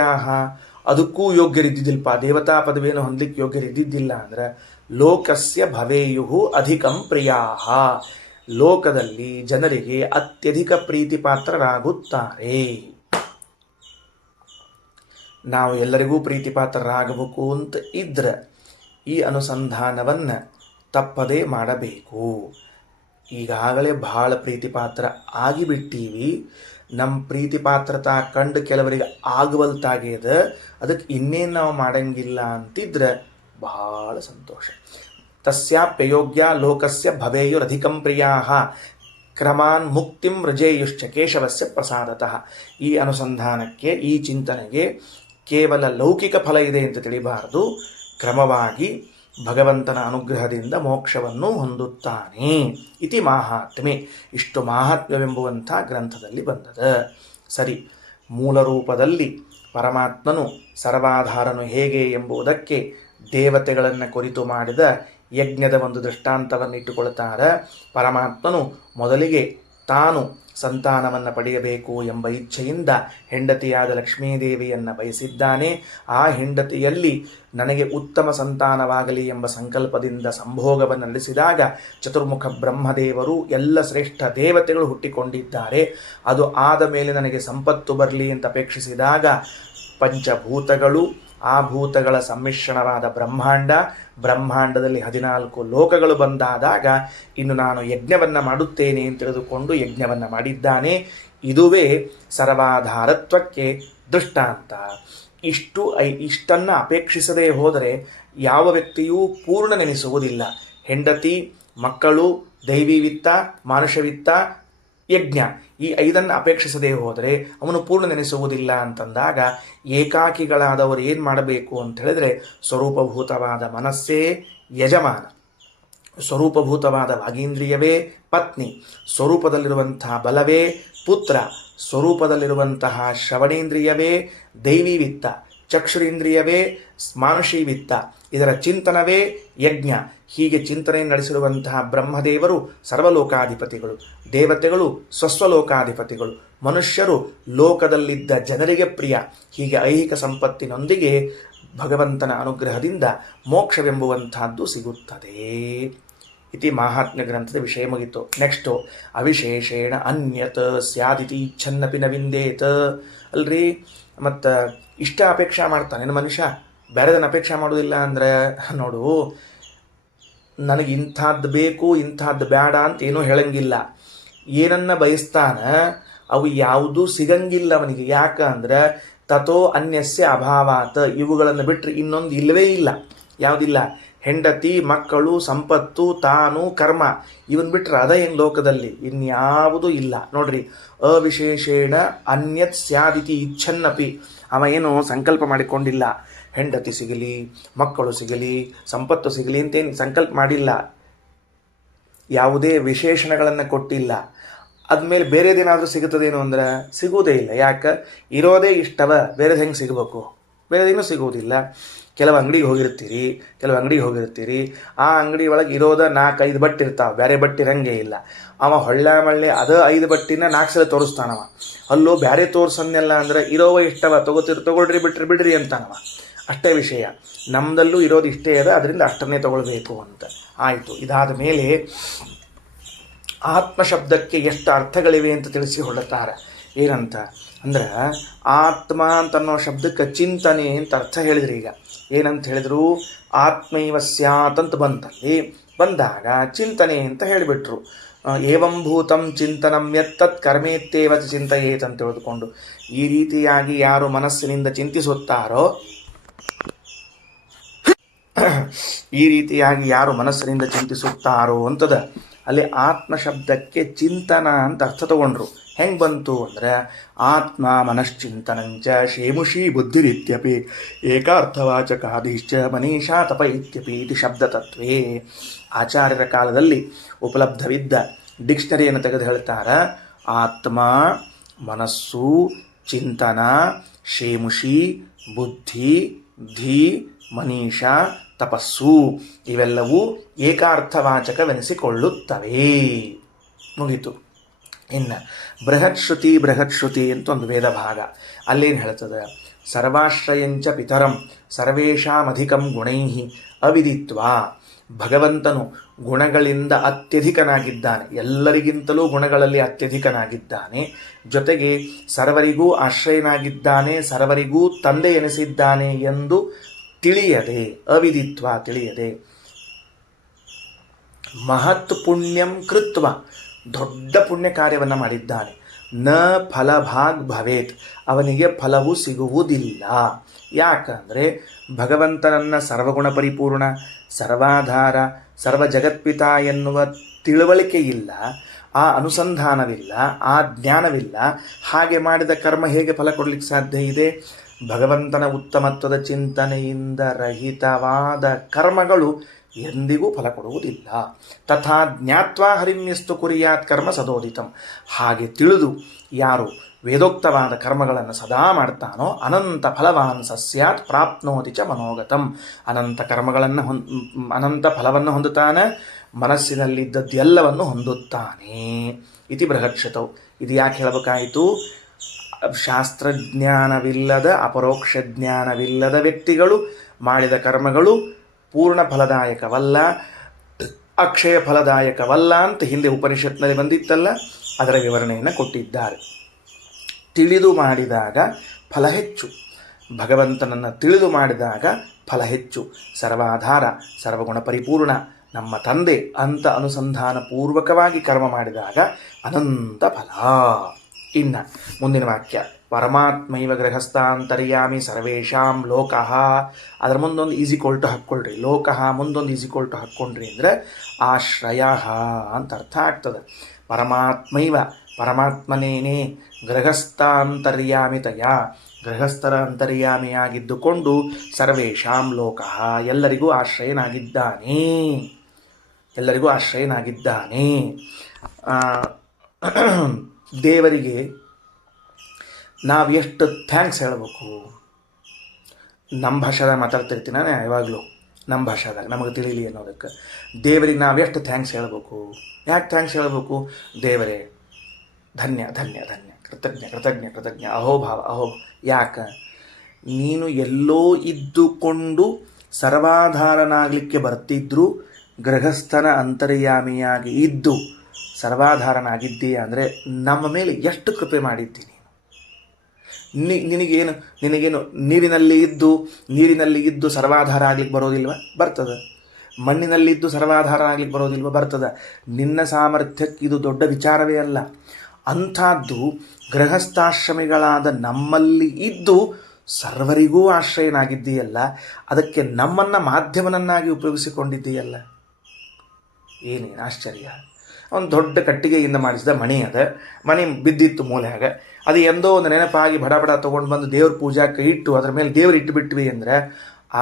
ಅದಕ್ಕೂ ಯೋಗ್ಯರಿದ್ದಿದ್ದಿಲ್ಪ, ದೇವತಾ ಪದವಿಯನ್ನು ಹೊಂದಲಿಕ್ಕೆ ಯೋಗ್ಯರಿದ್ದಿದ್ದಿಲ್ಲ. ಅಂದ್ರೆ ಲೋಕಸ್ಯ ಭವೇಯು ಅಧಿಕಂ ಪ್ರಿಯಾ. ಲೋಕದಲ್ಲಿ ಜನರಿಗೆ ಅತ್ಯಧಿಕ ಪ್ರೀತಿ ಪಾತ್ರರಾಗುತ್ತಾರೆ. ನಾವು ಎಲ್ಲರಿಗೂ ಪ್ರೀತಿ ಪಾತ್ರರಾಗಬೇಕು ಅಂತ ಇದ್ರೆ ಈ ಅನುಸಂಧಾನವನ್ನು ತಪ್ಪದೇ ಮಾಡಬೇಕು. ಈಗಾಗಲೇ ಬಹಳ ಪ್ರೀತಿ ಪಾತ್ರ ಆಗಿಬಿಟ್ಟೀವಿ, ನಮ್ಮ ಪ್ರೀತಿ ಪಾತ್ರತಾ ಕಂಡು ಕೆಲವರಿಗೆ ಆಗವಲ್ತಾಗ್ಯದ, ಅದಕ್ಕೆ ಇನ್ನೇನು ನಾವು ಮಾಡಂಗಿಲ್ಲ ಅಂತಿದ್ರೆ ಬಹಳ ಸಂತೋಷ. ತಸ್ಯಾಪ್ಯಯೋಗ್ಯ ಲೋಕಸ್ಯ ಭವೇಯುರಧಿಕಂ ಪ್ರಿಯಾ ಕ್ರಮಾನ್ ಮುಕ್ತಿಂ ವ್ರಜೇಯುಶ್ಚ ಕೇಶವಸ್ಯ ಪ್ರಸಾದತಃ. ಈ ಅನುಸಂಧಾನಕ್ಕೆ, ಈ ಚಿಂತನೆಗೆ ಕೇವಲ ಲೌಕಿಕ ಫಲ ಇದೆ ಅಂತ ತಿಳಿಬಾರದು. ಕ್ರಮವಾಗಿ ಭಗವಂತನ ಅನುಗ್ರಹದಿಂದ ಮೋಕ್ಷವನ್ನು ಹೊಂದುತ್ತಾನೆ. ಇತಿ ಮಾಹಾತ್ಮ್ಯೆ. ಇಷ್ಟು ಮಾಹಾತ್ಮ್ಯವೆಂಬುವಂಥ ಗ್ರಂಥದಲ್ಲಿ ಬಂದದ. ಸರಿ, ಮೂಲ ರೂಪದಲ್ಲಿ ಪರಮಾತ್ಮನು ಸರ್ವಾಧಾರನು ಹೇಗೆ ಎಂಬುದಕ್ಕೆ ದೇವತೆಗಳನ್ನು ಕುರಿತು ಮಾಡಿದ ಯಜ್ಞದ ಒಂದು ದೃಷ್ಟಾಂತವನ್ನು ಇಟ್ಟುಕೊಳ್ತಾರೆ. ಪರಮಾತ್ಮನು ಮೊದಲಿಗೆ ತಾನು ಸಂತಾನವನ್ನು ಪಡೆಯಬೇಕು ಎಂಬ ಇಚ್ಛೆಯಿಂದ ಹೆಂಡತಿಯಾದ ಲಕ್ಷ್ಮೀದೇವಿಯನ್ನು ಬಯಸಿದ್ದಾನೆ. ಆ ಹೆಂಡತಿಯಲ್ಲಿ ನನಗೆ ಉತ್ತಮ ಸಂತಾನವಾಗಲಿ ಎಂಬ ಸಂಕಲ್ಪದಿಂದ ಸಂಭೋಗವನ್ನು ನಡೆಸಿದಾಗ ಚತುರ್ಮುಖ ಬ್ರಹ್ಮದೇವರು ಎಲ್ಲ ಶ್ರೇಷ್ಠ ದೇವತೆಗಳು ಹುಟ್ಟಿಕೊಂಡಿದ್ದಾರೆ. ಅದು ಆದ ಮೇಲೆ ನನಗೆ ಸಂಪತ್ತು ಬರಲಿ ಅಂತ ಅಪೇಕ್ಷಿಸಿದಾಗ ಪಂಚಭೂತಗಳು, ಆ ಭೂತಗಳ ಸಮ್ಮಿಶ್ರಣವಾದ ಬ್ರಹ್ಮಾಂಡದಲ್ಲಿ 14 ಲೋಕಗಳು ಬಂದಾದಾಗ ಇನ್ನು ನಾನು ಯಜ್ಞವನ್ನು ಮಾಡುತ್ತೇನೆ ಅಂತ ತಿಳಿದುಕೊಂಡು ಯಜ್ಞವನ್ನು ಮಾಡಿದ್ದಾನೆ. ಇದುವೇ ಸರ್ವಾಧಾರತ್ವಕ್ಕೆ ದೃಷ್ಟಾಂತ. ಇಷ್ಟನ್ನು ಅಪೇಕ್ಷಿಸದೇ ಹೋದರೆ ಯಾವ ವ್ಯಕ್ತಿಯೂ ಪೂರ್ಣನೆನಿಸುವುದಿಲ್ಲ. ಹೆಂಡತಿ, ಮಕ್ಕಳು, ದೈವಿ ವಿತ್ತ, ಮಾನುಷವಿತ್ತ, ಯಜ್ಞ, ಈ 5 ಅಪೇಕ್ಷಿಸದೇ ಹೋದರೆ ಅವನು ಪೂರ್ಣ ನೆನೆಸುವುದಿಲ್ಲ ಅಂತಂದಾಗ ಏಕಾಕಿಗಳಾದವರು ಏನು ಮಾಡಬೇಕು ಅಂತ ಹೇಳಿದ್ರೆ ಸ್ವರೂಪಭೂತವಾದ ಮನಸ್ಸೇ ಯಜಮಾನ, ಸ್ವರೂಪಭೂತವಾದ ವಾಗೀಂದ್ರಿಯವೇ ಪತ್ನಿ, ಸ್ವರೂಪದಲ್ಲಿರುವಂತಹ ಬಲವೇ ಪುತ್ರ, ಸ್ವರೂಪದಲ್ಲಿರುವಂತಹ ಶ್ರವಣೇಂದ್ರಿಯವೇ ದೈವಿ ವಿತ್ತ, ಚಕ್ಷುರೇಂದ್ರಿಯವೇ ಮಾನುಷಿ ವಿತ್ತ, ಇದರ ಚಿಂತನವೇ ಯಜ್ಞ. ಹೀಗೆ ಚಿಂತನೆ ನಡೆಸಿರುವಂತಹ ಬ್ರಹ್ಮದೇವರು ಸರ್ವಲೋಕಾಧಿಪತಿಗಳು, ದೇವತೆಗಳು ಸ್ವಸ್ವಲೋಕಾಧಿಪತಿಗಳು, ಮನುಷ್ಯರು ಲೋಕದಲ್ಲಿದ್ದ ಜನರಿಗೆ ಪ್ರಿಯ. ಹೀಗೆ ಐಹಿಕ ಸಂಪತ್ತಿನೊಂದಿಗೆ ಭಗವಂತನ ಅನುಗ್ರಹದಿಂದ ಮೋಕ್ಷವೆಂಬುವಂತಹದ್ದು ಸಿಗುತ್ತದೆ. ಇತಿ ಮಾಹಾತ್ಮ್ಯ ಗ್ರಂಥದ ವಿಷಯ ಮುಗಿತು. ನೆಕ್ಸ್ಟು ಅವಿಶೇಷೇಣ ಅನ್ಯತ್ ಸ್ಯಾದಿತಿ ಛನ್ನಪಿ ನ ವಿಂದೇತ್. ಅಲ್ರಿ, ಮತ್ತು ಇಷ್ಟ ಅಪೇಕ್ಷೆ ಮಾಡ್ತಾನೆ ಮನುಷ್ಯ, ಬೇರೆದನ್ನು ಅಪೇಕ್ಷೆ ಮಾಡೋದಿಲ್ಲ ಅಂದರೆ ನೋಡು, ನನಗೆ ಇಂಥದ್ದು ಬೇಕು ಇಂಥದ್ದು ಬೇಡ ಅಂತ ಏನೂ ಹೇಳಂಗಿಲ್ಲ. ಏನನ್ನ ಬಯಸ್ತಾನ ಅವು ಯಾವುದೂ ಸಿಗಂಗಿಲ್ಲ ಅವನಿಗೆ. ಯಾಕಂದ್ರೆ ತಥೋ ಅನ್ಯಸ್ಯ ಅಭಾವಾತ್, ಇವುಗಳನ್ನು ಬಿಟ್ಟರೆ ಇನ್ನೊಂದು ಇಲ್ಲವೇ ಇಲ್ಲ. ಯಾವುದಿಲ್ಲ? ಹೆಂಡತಿ, ಮಕ್ಕಳು, ಸಂಪತ್ತು, ತಾನು, ಕರ್ಮ, ಇವನ್ ಬಿಟ್ರೆ ಅದ ಏನು ಲೋಕದಲ್ಲಿ ಇನ್ಯಾವುದೂ ಇಲ್ಲ. ನೋಡ್ರಿ, ಅವಿಶೇಷೇಣ ಅನ್ಯತ್ ಸ್ಯಾದಿತಿ ಇಚ್ಛನ್ನಪಿ, ಅವ ಏನು ಸಂಕಲ್ಪ ಮಾಡಿಕೊಂಡಿಲ್ಲ. ಹೆಂಡತಿ ಸಿಗಲಿ, ಮಕ್ಕಳು ಸಿಗಲಿ, ಸಂಪತ್ತು ಸಿಗಲಿ ಅಂತೇನು ಸಂಕಲ್ಪ ಮಾಡಿಲ್ಲ. ಯಾವುದೇ ವಿಶೇಷಣಗಳನ್ನು ಕೊಟ್ಟಿಲ್ಲ. ಅದ್ಮೇಲೆ ಬೇರೆದೇನಾದರೂ ಸಿಗುತ್ತದೇನು ಅಂದ್ರೆ ಸಿಗುವುದೇ ಇಲ್ಲ. ಯಾಕೆ? ಇರೋದೇ ಇಷ್ಟವ, ಬೇರೆದು ಹೆಂಗೆ ಸಿಗಬೇಕು? ಬೇರೆದೇನೂ ಸಿಗುವುದಿಲ್ಲ. ಕೆಲವು ಅಂಗಡಿಗೆ ಹೋಗಿರ್ತೀರಿ, ಆ ಅಂಗಡಿ ಒಳಗೆ ಇರೋದ 4-5 ಬಟ್ಟೆ ಇರ್ತಾವೆ, ಬೇರೆ ಬಟ್ಟೆ ಇರಂಗೆ ಇಲ್ಲ. ಅವ ಹೊಳ್ಳೆ ಅದ 5 ಬಟ್ಟಿನ 4 ಸಲ ತೋರಿಸ್ತಾನವ. ಅಲ್ಲೋ ಬೇರೆ ತೋರ್ಸನ್ನೆಲ್ಲ ಅಂದ್ರೆ ಇರೋವ ಇಷ್ಟವ, ತಗೊಳ್ರಿ ಬಿಡ್ರಿ ಅಂತಾನವ. ಅಷ್ಟೇ ವಿಷಯ. ನಮ್ಮದಲ್ಲೂ ಇರೋದು ಇಷ್ಟೇ ಅದ, ಅದರಿಂದ ಅಷ್ಟನ್ನೇ ತಗೊಳ್ಬೇಕು ಅಂತ ಆಯಿತು. ಇದಾದ ಮೇಲೆ ಆತ್ಮಶಬ್ದಕ್ಕೆ ಎಷ್ಟು ಅರ್ಥಗಳಿವೆ ಅಂತ ತಿಳಿಸಿ ಹೊರಡ್ತಾರೆ. ಏನಂತ ಅಂದ್ರೆ, ಆತ್ಮ ಅಂತನ್ನೋ ಶಬ್ದಕ್ಕೆ ಚಿಂತನೆ ಅಂತ ಅರ್ಥ ಹೇಳಿದ್ರಿ. ಈಗ ಏನಂತ ಹೇಳಿದ್ರು? ಆತ್ಮೈವ ಸ್ಯಾತ್ ಅಂತ ಬಂದಾಗ ಚಿಂತನೆ ಅಂತ ಹೇಳಿಬಿಟ್ರು. ಏವಂಭೂತಂ ಚಿಂತನಂ ಯತ್ತತ್ ಕರ್ಮೇತ್ತೇವ ಚಿಂತೆಯೇತ್ ಅಂತ ತಿಳಿದುಕೊಂಡು, ಈ ರೀತಿಯಾಗಿ ಯಾರು ಮನಸ್ಸಿನಿಂದ ಚಿಂತಿಸುತ್ತಾರೋ ಅಂತದ ಅಲ್ಲಿ ಆತ್ಮಶಬ್ದಕ್ಕೆ ಚಿಂತನ ಅಂತ ಅರ್ಥ ತಗೊಂಡ್ರು. ಹೆಂಗೆ ಬಂತು ಅಂದರೆ, ಆತ್ಮ ಮನಶ್ಚಿಂತನಂಚ ಶೇಮುಷಿ ಬುದ್ಧಿರಿತ್ಯಪಿ ಏಕಾರ್ಥವಾಚಕಾದಿಶ್ಚ ಮನೀಷಾ ತಪ ಇತ್ಯಪಿ ಇದು ಶಬ್ದತತ್ವೇ. ಆಚಾರ್ಯರ ಕಾಲದಲ್ಲಿ ಉಪಲಬ್ಧವಿದ್ದ ಡಿಕ್ಷನರಿಯನ್ನು ತೆಗೆದು ಹೇಳ್ತಾರೆ. ಆತ್ಮ, ಮನಸ್ಸು, ಚಿಂತನ, ಶೇಮುಷಿ, ಬುದ್ಧಿ, ಧಿ, ಮನೀಷಾ, ತಪಸ್ಸು ಇವೆಲ್ಲವೂ ಏಕಾರ್ಥವಾಚಕವೆನಿಸಿಕೊಳ್ಳುತ್ತವೆ. ಮುಗಿತು. ಇನ್ನು ಬೃಹತ್ ಶ್ರುತಿ ಅಂತ ಒಂದು ವೇದ ಭಾಗ. ಅಲ್ಲೇನು ಹೇಳ್ತದೆ? ಸರ್ವಾಶ್ರಯಂಚ ಪಿತರಂ ಸರ್ವೇಷಾಮಧಿಕಂ ಗುಣೈಃ ಅವಿದಿತ್ವಾ. ಭಗವಂತನು ಗುಣಗಳಿಂದ ಅತ್ಯಧಿಕನಾಗಿದ್ದಾನೆ, ಎಲ್ಲರಿಗಿಂತಲೂ ಗುಣಗಳಲ್ಲಿ ಅತ್ಯಧಿಕನಾಗಿದ್ದಾನೆ. ಜೊತೆಗೆ ಸರ್ವರಿಗೂ ಆಶ್ರಯನಾಗಿದ್ದಾನೆ, ಸರ್ವರಿಗೂ ತಂದೆ ಎನಿಸಿದ್ದಾನೆ ಎಂದು ತಿಳಿಯದೆ, ಅವಿದಿತ್ವ ತಿಳಿಯದೆ, ಮಹತ್ ಪುಣ್ಯಂ ಕೃತ್ವ ದೊಡ್ಡ ಪುಣ್ಯ ಕಾರ್ಯವನ್ನು ಮಾಡಿದ್ದಾನೆ. ನ ಫಲಭಾಗ್ ಭವೇತ್, ಅವನಿಗೆ ಫಲವು ಸಿಗುವುದಿಲ್ಲ. ಯಾಕಂದರೆ ಭಗವಂತನನ್ನ ಸರ್ವಗುಣ ಪರಿಪೂರ್ಣ, ಸರ್ವಾಧಾರ, ಸರ್ವ ಜಗತ್ಪಿತ ಎನ್ನುವ ತಿಳುವಳಿಕೆ ಇಲ್ಲ, ಆ ಅನುಸಂಧಾನವಿಲ್ಲ, ಆ ಜ್ಞಾನವಿಲ್ಲ. ಹಾಗೆ ಮಾಡಿದ ಕರ್ಮ ಹೇಗೆ ಫಲ ಕೊಡಲಿಕ್ಕೆ ಸಾಧ್ಯ ಇದೆ? ಭಗವಂತನ ಉತ್ತಮತ್ವದ ಚಿಂತನೆಯಿಂದ ರಹಿತವಾದ ಕರ್ಮಗಳು ಎಂದಿಗೂ ಫಲ ಕೊಡುವುದಿಲ್ಲ. ತಥಾ ಜ್ಞಾತ್ವಾ ಹರಿಣ್ಯಸ್ತು ಕುರಿಯಾತ್ ಕರ್ಮ ಸದೋದಿತಂ. ಹಾಗೆ ತಿಳಿದು ಯಾರು ವೇದೋಕ್ತವಾದ ಕರ್ಮಗಳನ್ನು ಸದಾ ಮಾಡ್ತಾನೋ ಅನಂತ ಫಲವಾನ್ ಸಸ್ಯಾತ್ ಪ್ರಾಪ್ನೋತಿ ಚ ಮನೋಗತಂ. ಅನಂತ ಫಲವನ್ನು ಹೊಂದುತ್ತಾನೆ, ಮನಸ್ಸಿನಲ್ಲಿದ್ದದ್ದೆಲ್ಲವನ್ನು ಹೊಂದುತ್ತಾನೆ. ಇತಿ ಬೃಹತ್ಶ್ರುತೌ. ಇದು ಯಾಕೆ ಹೇಳಬೇಕಾಯಿತು? ಶಾಸ್ತ್ರಜ್ಞಾನವಿಲ್ಲದ, ಅಪರೋಕ್ಷ ಜ್ಞಾನವಿಲ್ಲದ ವ್ಯಕ್ತಿಗಳು ಮಾಡಿದ ಕರ್ಮಗಳು ಪೂರ್ಣ ಫಲದಾಯಕವಲ್ಲ, ಅಕ್ಷಯ ಫಲದಾಯಕವಲ್ಲ ಅಂತ ಹಿಂದೆ ಉಪನಿಷತ್ನಲ್ಲಿ ಬಂದಿತ್ತಲ್ಲ, ಅದರ ವಿವರಣೆಯನ್ನು ಕೊಟ್ಟಿದ್ದಾರೆ. ತಿಳಿದು ಮಾಡಿದಾಗ ಫಲ ಹೆಚ್ಚು, ಭಗವಂತನನ್ನು ತಿಳಿದು ಮಾಡಿದಾಗ ಫಲ ಹೆಚ್ಚು. ಸರ್ವಾಧಾರ, ಸರ್ವಗುಣ ಪರಿಪೂರ್ಣ ನಮ್ಮ ತಂದೆ ಅಂತ ಅನುಸಂಧಾನ ಪೂರ್ವಕವಾಗಿ ಕರ್ಮ ಮಾಡಿದಾಗ ಅನಂತ ಫಲ. ಇನ್ನು ಮುಂದಿನ ವಾಕ್ಯ, ಪರಮಾತ್ಮೈವ ಗೃಹಸ್ಥಾಂತರ್ಯಾಮಿ ಸರ್ವೇಷಾಂ ಲೋಕಃ. ಅದರ ಮುಂದೊಂದು ಈಸಿಕೊಲ್ಟು ಹಾಕ್ಕೊಳ್ರಿ, ಲೋಕಃ ಮುಂದೊಂದು ಈಸಿಕೊಲ್ಟು ಹಾಕ್ಕೊಂಡ್ರಿ ಅಂದರೆ ಆಶ್ರಯ ಅಂತ ಅರ್ಥ ಆಗ್ತದೆ. ಪರಮಾತ್ಮೈವ, ಪರಮಾತ್ಮನೇನೇ, ಗೃಹಸ್ಥಾಂತರ್ಯಾಮಿತಯ, ಗೃಹಸ್ಥರ ಅಂತರ್ಯಾಮಿಯಾಗಿದ್ದುಕೊಂಡು ಸರ್ವೇಷಾಂ ಲೋಕಃ, ಎಲ್ಲರಿಗೂ ಆಶ್ರಯನಾಗಿದ್ದಾನೆ, ಎಲ್ಲರಿಗೂ ಆಶ್ರಯನಾಗಿದ್ದಾನೆ. ದೇವರಿಗೆ ನಾವು ಎಷ್ಟು ಥ್ಯಾಂಕ್ಸ್ ಹೇಳಬೇಕು? ನಮ್ಮ ಭಾಷೆದಾಗ ಮಾತಾಡ್ತಿರ್ತೀನಿ ನಾನು ಯಾವಾಗಲೂ, ನಮ್ಮ ಭಾಷೆದಾಗ ನಮಗೆ ತಿಳಿಲಿ ಅನ್ನೋದಕ್ಕೆ. ದೇವರಿಗೆ ನಾವು ಎಷ್ಟು ಥ್ಯಾಂಕ್ಸ್ ಹೇಳಬೇಕು? ಯಾಕೆ ಥ್ಯಾಂಕ್ಸ್ ಹೇಳಬೇಕು? ದೇವರೇ ಧನ್ಯ ಧನ್ಯ ಧನ್ಯ, ಕೃತಜ್ಞ ಕೃತಜ್ಞ ಕೃತಜ್ಞ, ಅಹೋಭಾವ ಅಹೋ. ಯಾಕೆ? ನೀನು ಎಲ್ಲೋ ಇದ್ದುಕೊಂಡು ಸರ್ವಾಧಾರನಾಗಲಿಕ್ಕೆ ಬರ್ತಿದ್ರು, ಗೃಹಸ್ಥನ ಅಂತರ್ಯಾಮಿಯಾಗಿ ಇದ್ದು ಸರ್ವಾಧಾರನಾಗಿದ್ದೀಯ ಅಂದರೆ ನಮ್ಮ ಮೇಲೆ ಎಷ್ಟು ಕೃಪೆ ಮಾಡಿದ್ದೀನಿ. ನಿನಗೇನು ನೀರಿನಲ್ಲಿ ಇದ್ದು ಸರ್ವಾಧಾರ ಆಗ್ಲಿಕ್ಕೆ ಬರೋದಿಲ್ವ? ಬರ್ತದೆ. ಮಣ್ಣಿನಲ್ಲಿದ್ದು ಸರ್ವಾಧಾರ ಆಗ್ಲಿಕ್ಕೆ ಬರೋದಿಲ್ವ? ಬರ್ತದೆ. ನಿನ್ನ ಸಾಮರ್ಥ್ಯಕ್ಕೆ ಇದು ದೊಡ್ಡ ವಿಚಾರವೇ ಅಲ್ಲ. ಅಂಥದ್ದು ಗೃಹಸ್ಥಾಶ್ರಮಿಗಳಾದ ನಮ್ಮಲ್ಲಿ ಇದ್ದು ಸರ್ವರಿಗೂ ಆಶ್ರಯನಾಗಿದ್ದೀಯಲ್ಲ, ಅದಕ್ಕೆ ನಮ್ಮನ್ನು ಮಾಧ್ಯಮನನ್ನಾಗಿ ಉಪಯೋಗಿಸಿಕೊಂಡಿದ್ದೀಯಲ್ಲ. ಏನೇನು ಆಶ್ಚರ್ಯ! ಒಂದು ದೊಡ್ಡ ಕಟ್ಟಿಗೆಯಿಂದ ಮಾಡಿಸಿದ ಮಣಿ ಅದ, ಮಣಿ ಬಿದ್ದಿತ್ತು ಮೂಲೆಯಾಗ, ಅದು ಎಂದೋ ಒಂದು ನೆನಪಾಗಿ ಬಡ ಬಡ ತೊಗೊಂಡು ಬಂದು ದೇವ್ರ ಪೂಜಾಕ್ಕೆ ಇಟ್ಟು ಅದರ ಮೇಲೆ ದೇವ್ರು ಇಟ್ಟುಬಿಟ್ವಿ ಅಂದರೆ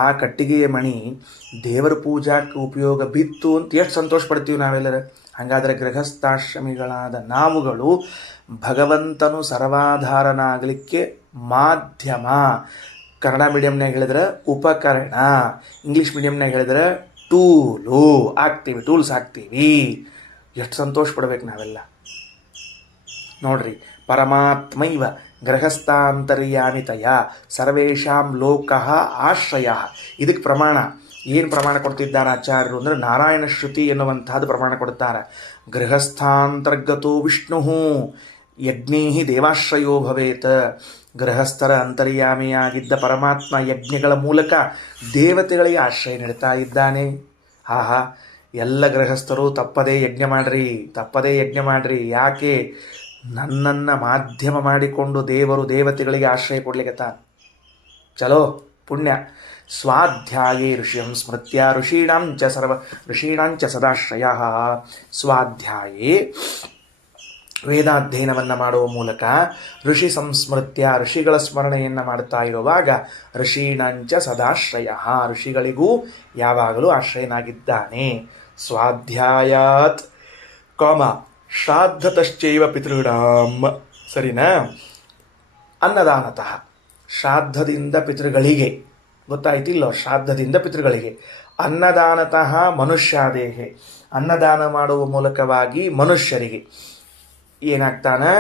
ಆ ಕಟ್ಟಿಗೆಯ ಮಣಿ ದೇವರ ಪೂಜಾಕ್ಕೆ ಉಪಯೋಗ ಬಿತ್ತು ಅಂತ ಎಷ್ಟು ಸಂತೋಷ ಪಡ್ತೀವಿ ನಾವೆಲ್ಲರೂ. ಹಾಗಾದರೆ ಗೃಹಸ್ಥಾಶ್ರಮಿಗಳಾದ ನಾವುಗಳು ಭಗವಂತನು ಸರ್ವಾಧಾರನಾಗಲಿಕ್ಕೆ ಮಾಧ್ಯಮ. ಕನ್ನಡ ಮೀಡಿಯಮ್ನಾಗ ಹೇಳಿದ್ರೆ ಉಪಕರಣ, ಇಂಗ್ಲೀಷ್ ಮೀಡಿಯಮ್ನಾಗ ಹೇಳಿದ್ರೆ ಟೂಲ್ಸ್ ಆಗ್ತೀವಿ. ಎಷ್ಟು ಸಂತೋಷ ಪಡ್ಬೇಕು ನಾವೆಲ್ಲ. ನೋಡ್ರಿ, ಪರಮಾತ್ಮೈವ ಗೃಹಸ್ಥಾಂತರ್ಯಾಮಿತಯ ಸರ್ವೇಷಾಂ ಲೋಕಃ ಆಶ್ರಯ. ಇದಕ್ಕೆ ಪ್ರಮಾಣ ಏನು ಪ್ರಮಾಣ ಕೊಡ್ತಿದ್ದಾರೆ ಆಚಾರ್ಯರು ಅಂದರೆ ನಾರಾಯಣ ಶ್ರುತಿ ಎನ್ನುವಂತಹದ್ದು ಪ್ರಮಾಣ ಕೊಡ್ತಾರೆ. ಗೃಹಸ್ಥಾಂತರ್ಗತೋ ವಿಷ್ಣು ಯಜ್ಞೈ ದೇವಾಶ್ರಯೋ ಭವೇತ್. ಗೃಹಸ್ಥರ ಅಂತರ್ಯಾಮಿಯಾಗಿದ್ದ ಪರಮಾತ್ಮ ಯಜ್ಞಗಳ ಮೂಲಕ ದೇವತೆಗಳಿಗೆ ಆಶ್ರಯ ನೀಡ್ತಾ ಇದ್ದಾನೆ. ಆಹಾ, ಎಲ್ಲ ಗೃಹಸ್ಥರು ತಪ್ಪದೇ ಯಜ್ಞ ಮಾಡ್ರಿ. ಯಾಕೆ? ನನ್ನನ್ನು ಮಾಧ್ಯಮ ಮಾಡಿಕೊಂಡು ದೇವತೆಗಳಿಗೆ ಆಶ್ರಯ ಕೊಡ್ಲಿಕ್ಕೆ ಚಲೋ ಪುಣ್ಯ. ಸ್ವಾಧ್ಯಾಯೇ ಋಷಿಯಂ ಸ್ಮೃತ್ಯ ಋಷೀಣಾಂಚ ಸದಾಶ್ರಯ. ಸ್ವಾಧ್ಯಾಯೇ ವೇದಾಧ್ಯಯನವನ್ನು ಮಾಡುವ ಮೂಲಕ ಋಷಿ ಸಂಸ್ಮೃತ್ಯ ಋಷಿಗಳ ಸ್ಮರಣೆಯನ್ನು ಮಾಡ್ತಾ ಇರುವಾಗ ಋಷೀಣಾಂಚ ಸದಾಶ್ರಯ, ಋಷಿಗಳಿಗೂ ಯಾವಾಗಲೂ ಆಶ್ರಯನಾಗಿದ್ದಾನೆ. ಸ್ವಾಧ್ಯಾಯಾತ್ ಶ್ರಾದ್ದತಶ್ಚೈವ ಪಿತೃಣಾಂ. ಸರಿನಾ? ಅನ್ನದಾನತಃ, ಶ್ರಾದ್ದದಿಂದ ಪಿತೃಗಳಿಗೆ, ಗೊತ್ತಾಯ್ತಿಲ್ಲೋ? ಶ್ರಾದ್ದದಿಂದ ಪಿತೃಗಳಿಗೆ. ಅನ್ನದಾನತಃ ಮನುಷ್ಯಾದೇಹೆ, ಅನ್ನದಾನ ಮಾಡುವ ಮೂಲಕವಾಗಿ ಮನುಷ್ಯರಿಗೆ ಏನಾಗ್ತಾನೆ?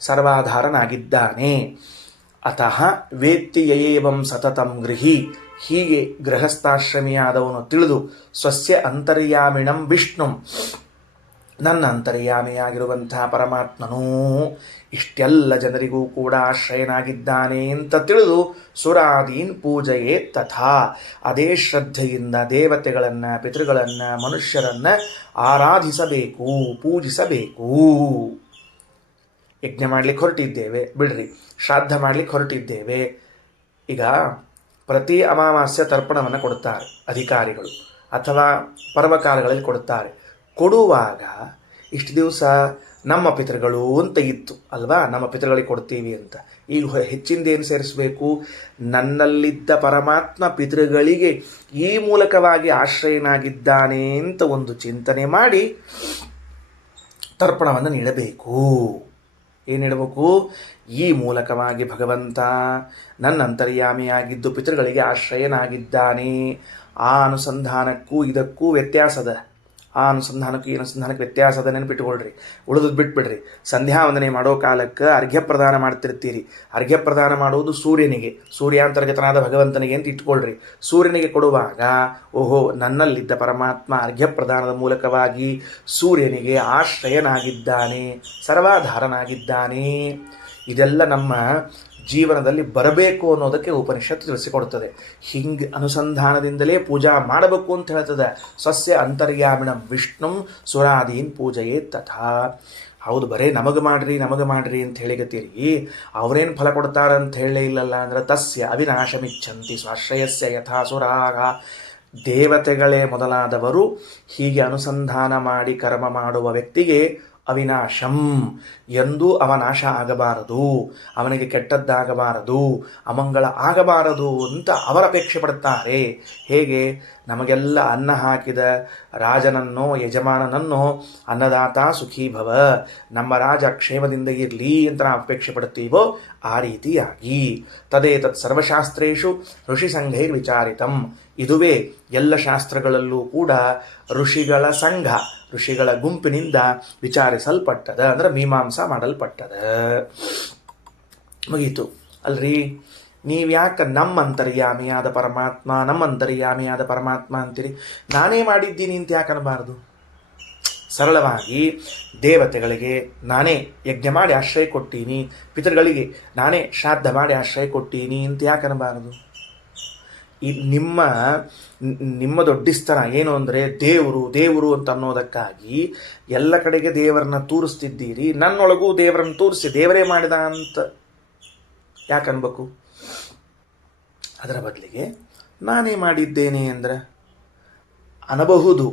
ಸರ್ವಾಧಾರನಾಗಿದ್ದಾನೆ. ಅತಃ ವೇತ್ತಿ ಯಯೇವಂ ಸತತಂ ಗೃಹಿ. ಹೀಗೆ ಗೃಹಸ್ಥಾಶ್ರಮಿಯಾದವನು ತಿಳಿದು ಸ್ವಸ್ಯ ಅಂತರ್ಯಾಮಿಣಂ ವಿಷ್ಣು, ನನ್ನ ಅಂತರ್ಯಾಮಿಯಾಗಿರುವಂತಹ ಪರಮಾತ್ಮನೂ ಇಷ್ಟೆಲ್ಲ ಜನರಿಗೂ ಕೂಡ ಆಶ್ರಯನಾಗಿದ್ದಾನೆ ಅಂತ ತಿಳಿದು ಸುರಾದೀನ್ ಪೂಜೆಯೇ ತಥಾ, ಅದೇ ಶ್ರದ್ಧೆಯಿಂದ ದೇವತೆಗಳನ್ನು, ಪಿತೃಗಳನ್ನು, ಮನುಷ್ಯರನ್ನು ಆರಾಧಿಸಬೇಕು, ಪೂಜಿಸಬೇಕು. ಯಜ್ಞ ಮಾಡಲಿಕ್ಕೆ ಹೊರಟಿದ್ದೇವೆ ಬಿಡ್ರಿ, ಶ್ರಾದ್ದ ಮಾಡಲಿಕ್ಕೆ ಹೊರಟಿದ್ದೇವೆ. ಈಗ ಪ್ರತಿ ಅಮಾವಾಸ್ಯ ತರ್ಪಣವನ್ನು ಕೊಡುತ್ತಾರೆ ಅಧಿಕಾರಿಗಳು, ಅಥವಾ ಪರ್ವಕಾಲಗಳಲ್ಲಿ ಕೊಡುತ್ತಾರೆ. ಕೊಡುವಾಗ ಇಷ್ಟು ದಿವಸ ನಮ್ಮ ಪಿತೃಗಳು ಅಂತ ಇತ್ತು ಅಲ್ವಾ, ನಮ್ಮ ಪಿತೃಗಳಿಗೆ ಕೊಡ್ತೀವಿ ಅಂತ. ಈಗ ಹೆಚ್ಚಿಂದೇನು ಸೇರಿಸಬೇಕು? ನನ್ನಲ್ಲಿದ್ದ ಪರಮಾತ್ಮ ಪಿತೃಗಳಿಗೆ ಈ ಮೂಲಕವಾಗಿ ಆಶ್ರಯನಾಗಿದ್ದಾನೆ ಅಂತ ಒಂದು ಚಿಂತನೆ ಮಾಡಿ ತರ್ಪಣವನ್ನು ನೀಡಬೇಕು. ಏನಿಡಬೇಕು? ಈ ಮೂಲಕವಾಗಿ ಭಗವಂತ ನನ್ನ ಅಂತರ್ಯಾಮಿಯಾಗಿದ್ದು ಪಿತೃಗಳಿಗೆ ಆಶ್ರಯನಾಗಿದ್ದಾನೆ. ಆ ಅನುಸಂಧಾನಕ್ಕೂ ಇದಕ್ಕೂ ವ್ಯತ್ಯಾಸದ. ಆ ಅನುಸಂಧಾನಕ್ಕೂ ಈ ಅನುಸಂಧಾನಕ್ಕೆ ವ್ಯತ್ಯಾಸದ, ನೆನಪಿಟ್ಟುಕೊಳ್ರಿ. ಉಳಿದು ಬಿಟ್ಬಿಡ್ರಿ. ಸಂಧ್ಯಾ ವಂದನೆ ಮಾಡೋ ಕಾಲಕ್ಕೆ ಅರ್ಘ್ಯ ಪ್ರದಾನ ಮಾಡ್ತಿರ್ತೀರಿ. ಅರ್ಘ್ಯ ಪ್ರದಾನ ಮಾಡುವುದು ಸೂರ್ಯನಿಗೆ, ಸೂರ್ಯಾಂತರ್ಗತನಾದ ಭಗವಂತನಿಗೆ ಅಂತ ಇಟ್ಕೊಳ್ರಿ. ಸೂರ್ಯನಿಗೆ ಕೊಡುವಾಗ ಓಹೋ, ನನ್ನಲ್ಲಿದ್ದ ಪರಮಾತ್ಮ ಅರ್ಘ್ಯ ಪ್ರದಾನದ ಮೂಲಕವಾಗಿ ಸೂರ್ಯನಿಗೆ ಆಶ್ರಯನಾಗಿದ್ದಾನೆ, ಸರ್ವಾಧಾರನಾಗಿದ್ದಾನೆ. ಇದೆಲ್ಲ ನಮ್ಮ ಜೀವನದಲ್ಲಿ ಬರಬೇಕು ಅನ್ನೋದಕ್ಕೆ ಉಪನಿಷತ್ತು ತಿಳಿಸಿಕೊಡುತ್ತದೆ. ಹಿಂಗೆ ಅನುಸಂಧಾನದಿಂದಲೇ ಪೂಜಾ ಮಾಡಬೇಕು ಅಂತ ಹೇಳ್ತದೆ. ಸ್ವಸ್ಯ ಅಂತರ್ಯಾಮಿಣಂ ವಿಷ್ಣುಂ ಸುರಾದೀನ್ ಪೂಜೆಯೇ ತಥಾ. ಹೌದು, ಬರೇ ನಮಗೆ ಮಾಡ್ರಿ ಅಂತ ಹೇಳಿಗತ್ತೀರಿ. ಅವರೇನು ಫಲ ಕೊಡ್ತಾರಂತ ಹೇಳೇ ಇಲ್ಲಲ್ಲ ಅಂದ್ರೆ ತಸ್ಯ ಅವಿನಾಶಮಿಚ್ಛಂತಿ ಸ್ವಾಶ್ರಯಸ್ಯ ಯಥಾ ಸುರಾಗ. ದೇವತೆಗಳೇ ಮೊದಲಾದವರು ಹೀಗೆ ಅನುಸಂಧಾನ ಮಾಡಿ ಕರ್ಮ ಮಾಡುವ ವ್ಯಕ್ತಿಗೆ ಅವಿನಾಶಂ, ಎಂದೂ ಅವನಾಶ ಆಗಬಾರದು, ಅವನಿಗೆ ಕೆಟ್ಟದ್ದಾಗಬಾರದು, ಅಮಂಗಳ ಆಗಬಾರದು ಅಂತ ಅವರ ಅಪೇಕ್ಷೆ ಪಡುತ್ತಾರೆ. ಹೇಗೆ ನಮಗೆಲ್ಲ ಅನ್ನ ಹಾಕಿದ ರಾಜನನ್ನೋ ಯಜಮಾನನನ್ನೋ ಅನ್ನದಾತ ಸುಖೀ ಭವ, ನಮ್ಮ ರಾಜ ಕ್ಷೇಮದಿಂದ ಇರಲಿ ಅಂತ ನಾವು ಅಪೇಕ್ಷೆ ಪಡುತ್ತೀವೋ ಆ ರೀತಿಯಾಗಿ ತದೇತತ್ ಸರ್ವಶಾಸ್ತ್ರೇಷು ಋಷಿ ಸಂಘೈ ವಿಚಾರಿತಂ. ಇದುವೇ ಎಲ್ಲ ಶಾಸ್ತ್ರಗಳಲ್ಲೂ ಕೂಡ ಋಷಿಗಳ ಸಂಘ, ಋಷಿಗಳ ಗುಂಪಿನಿಂದ ವಿಚಾರಿಸಲ್ಪಟ್ಟದ, ಅಂದರೆ ಮೀಮಾಂಸಾ ಮಾಡಲ್ಪಟ್ಟದ. ಮುಗೀತು ಅಲ್ರಿ. ನೀವ್ಯಾಕೆ ನಮ್ಮ ಅಂತರ್ಯಾಮಿಯಾದ ಪರಮಾತ್ಮ ಅಂತೀರಿ? ನಾನೇ ಮಾಡಿದ್ದೀನಿ ಅಂತ ಯಾಕೆ ಅನ್ನಬಾರ್ದು? ಸರಳವಾಗಿ ದೇವತೆಗಳಿಗೆ ನಾನೇ ಯಜ್ಞ ಮಾಡಿ ಆಶ್ರಯ ಕೊಟ್ಟೀನಿ, ಪಿತೃಗಳಿಗೆ ನಾನೇ ಶ್ರಾದ್ದ ಮಾಡಿ ಆಶ್ರಯ ಕೊಟ್ಟೀನಿ ಅಂತ ಯಾಕೆ ಅನ್ನಬಾರದು? ಈ ನಿಮ್ಮ ದೊಡ್ಡಿಸ್ತನ ಏನು ಅಂದರೆ ದೇವರು ದೇವರು ಅಂತ ಅನ್ನೋದಕ್ಕಾಗಿ ಎಲ್ಲ ಕಡೆಗೆ ದೇವರನ್ನ ತೂರಿಸ್ತಿದ್ದೀರಿ, ನನ್ನೊಳಗೂ ದೇವರನ್ನು ತೂರಿಸಿ ದೇವರೇ ಮಾಡಿದ ಅಂತ ಯಾಕೆ ಅನ್ಬೇಕು? ಅದರ ಬದಲಿಗೆ ನಾನೇ ಮಾಡಿದ್ದೇನೆ ಅಂದರೆ ಅನ್ನಬಹುದು.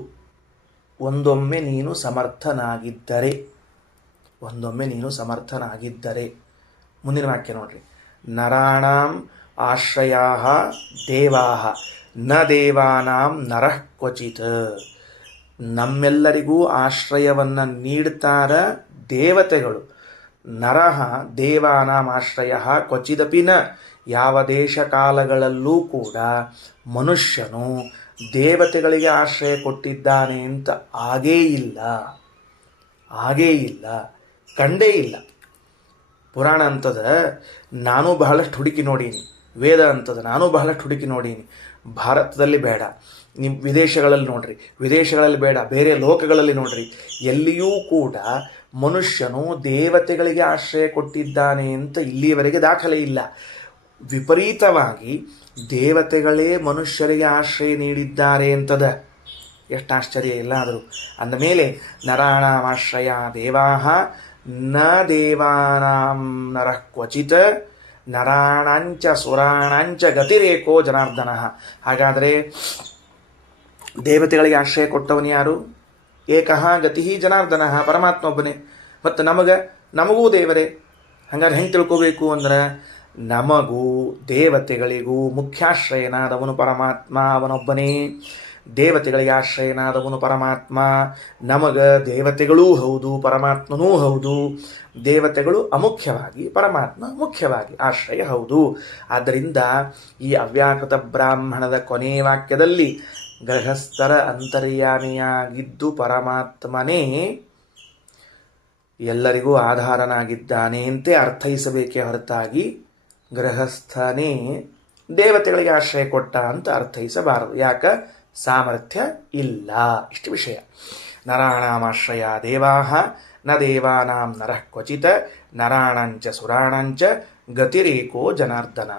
ಒಂದೊಮ್ಮೆ ನೀನು ಸಮರ್ಥನಾಗಿದ್ದರೆ ಮುಂದಿನ ವಾಕ್ಯ ನೋಡ್ರಿ. ನರಾಣಾಂ ಆಶ್ರಯಾ ದೇವಾ ನ ದೇವಾನಾಂ ನರಃ ಕ್ವಚಿತ್. ನಮ್ಮೆಲ್ಲರಿಗೂ ಆಶ್ರಯವನ್ನು ನೀಡ್ತಾರ ದೇವತೆಗಳು. ನರಃ ದೇವಾನಾಂ ಆಶ್ರಯ ಕ್ವಚಿದಪಿ ನ. ಯಾವ ದೇಶ ಕಾಲಗಳಲ್ಲೂ ಕೂಡ ಮನುಷ್ಯನು ದೇವತೆಗಳಿಗೆ ಆಶ್ರಯ ಕೊಟ್ಟಿದ್ದಾನೆ ಅಂತ ಆಗೇ ಇಲ್ಲ, ಕಂಡೇ ಇಲ್ಲ. ಪುರಾಣ ಅಂತದ ನಾನು ಬಹಳಷ್ಟು ಹುಡುಕಿ ನೋಡೀನಿ, ವೇದ ಅಂತದ ನಾನು ಬಹಳಷ್ಟು ಹುಡುಕಿ ನೋಡೀನಿ. ಭಾರತದಲ್ಲಿ ಬೇಡ, ನಿಮ್ಮ ವಿದೇಶಗಳಲ್ಲಿ ನೋಡ್ರಿ, ವಿದೇಶಗಳಲ್ಲಿ ಬೇಡ, ಬೇರೆ ಲೋಕಗಳಲ್ಲಿ ನೋಡ್ರಿ, ಎಲ್ಲಿಯೂ ಕೂಡ ಮನುಷ್ಯನು ದೇವತೆಗಳಿಗೆ ಆಶ್ರಯ ಕೊಟ್ಟಿದ್ದಾನೆ ಅಂತ ಇಲ್ಲಿಯವರೆಗೆ ದಾಖಲೆ ಇಲ್ಲ. ವಿಪರೀತವಾಗಿ ದೇವತೆಗಳೇ ಮನುಷ್ಯರಿಗೆ ಆಶ್ರಯ ನೀಡಿದ್ದಾರೆ ಅಂತದ. ಎಷ್ಟು ಆಶ್ಚರ್ಯ ಇಲ್ಲ ಆದರೂ. ಅಂದಮೇಲೆ ನರಾಣಾಮಾಶ್ರಯ ದೇವಾಹ ನ ದೇವಾನಾಂ ನರಃ ಕ್ವಚಿತ್ ನರಾಣಾಂಚ ಸುರಾಣಾಂಚ ಗತಿರೇಕೋ ಜನಾರ್ದನ. ಹಾಗಾದರೆ ದೇವತೆಗಳಿಗೆ ಆಶ್ರಯ ಕೊಟ್ಟವನು ಯಾರು? ಏಕಃ ಗತಿ ಜನಾರ್ದನ, ಪರಮಾತ್ಮ ಒಬ್ಬನೇ. ಮತ್ತು ನಮಗೂ ದೇವರೇ. ಹಾಗಾದ್ರೆ ಹೆಂಗೆ ತಿಳ್ಕೋಬೇಕು ಅಂದ್ರೆ, ನಮಗೂ ದೇವತೆಗಳಿಗೂ ಮುಖ್ಯಾಶ್ರಯನಾದವನು ಪರಮಾತ್ಮ, ಅವನೊಬ್ಬನೇ. ದೇವತೆಗಳಿಗೆ ಆಶ್ರಯನಾದವನು ಪರಮಾತ್ಮ. ದೇವತೆಗಳೂ ಹೌದು, ಪರಮಾತ್ಮನೂ ಹೌದು. ದೇವತೆಗಳು ಅಮುಖ್ಯವಾಗಿ, ಪರಮಾತ್ಮ ಮುಖ್ಯವಾಗಿ ಆಶ್ರಯ ಹೌದು. ಆದ್ದರಿಂದ ಈ ಅವ್ಯಾಕೃತ ಬ್ರಾಹ್ಮಣದ ಕೊನೆಯ ವಾಕ್ಯದಲ್ಲಿ ಗೃಹಸ್ಥರ ಅಂತರ್ಯಾಮಿಯಾಗಿದ್ದು ಪರಮಾತ್ಮನೇ ಎಲ್ಲರಿಗೂ ಆಧಾರನಾಗಿದ್ದಾನೆ ಅಂತೆ ಅರ್ಥೈಸಬೇಕೇ ಹೊರತಾಗಿ ಗೃಹಸ್ಥನೇ ದೇವತೆಗಳಿಗೆ ಆಶ್ರಯ ಕೊಟ್ಟ ಅಂತ ಅರ್ಥೈಸಬಾರದು. ಯಾಕ? ಸಾಮರ್ಥ್ಯ ಇಲ್ಲ. ಇಷ್ಟು ವಿಷಯ. ನರಾಣಾಮಾಶ್ರಯ ದೇವಾಹ ನ ದೇವಾನಾಂ ನರಃ ಕ್ವಚಿತ್ ನರಾಣಂಚ ಸುರಾಣಂಚ ಗತಿರೇಕೋ ಜನಾರ್ದನ.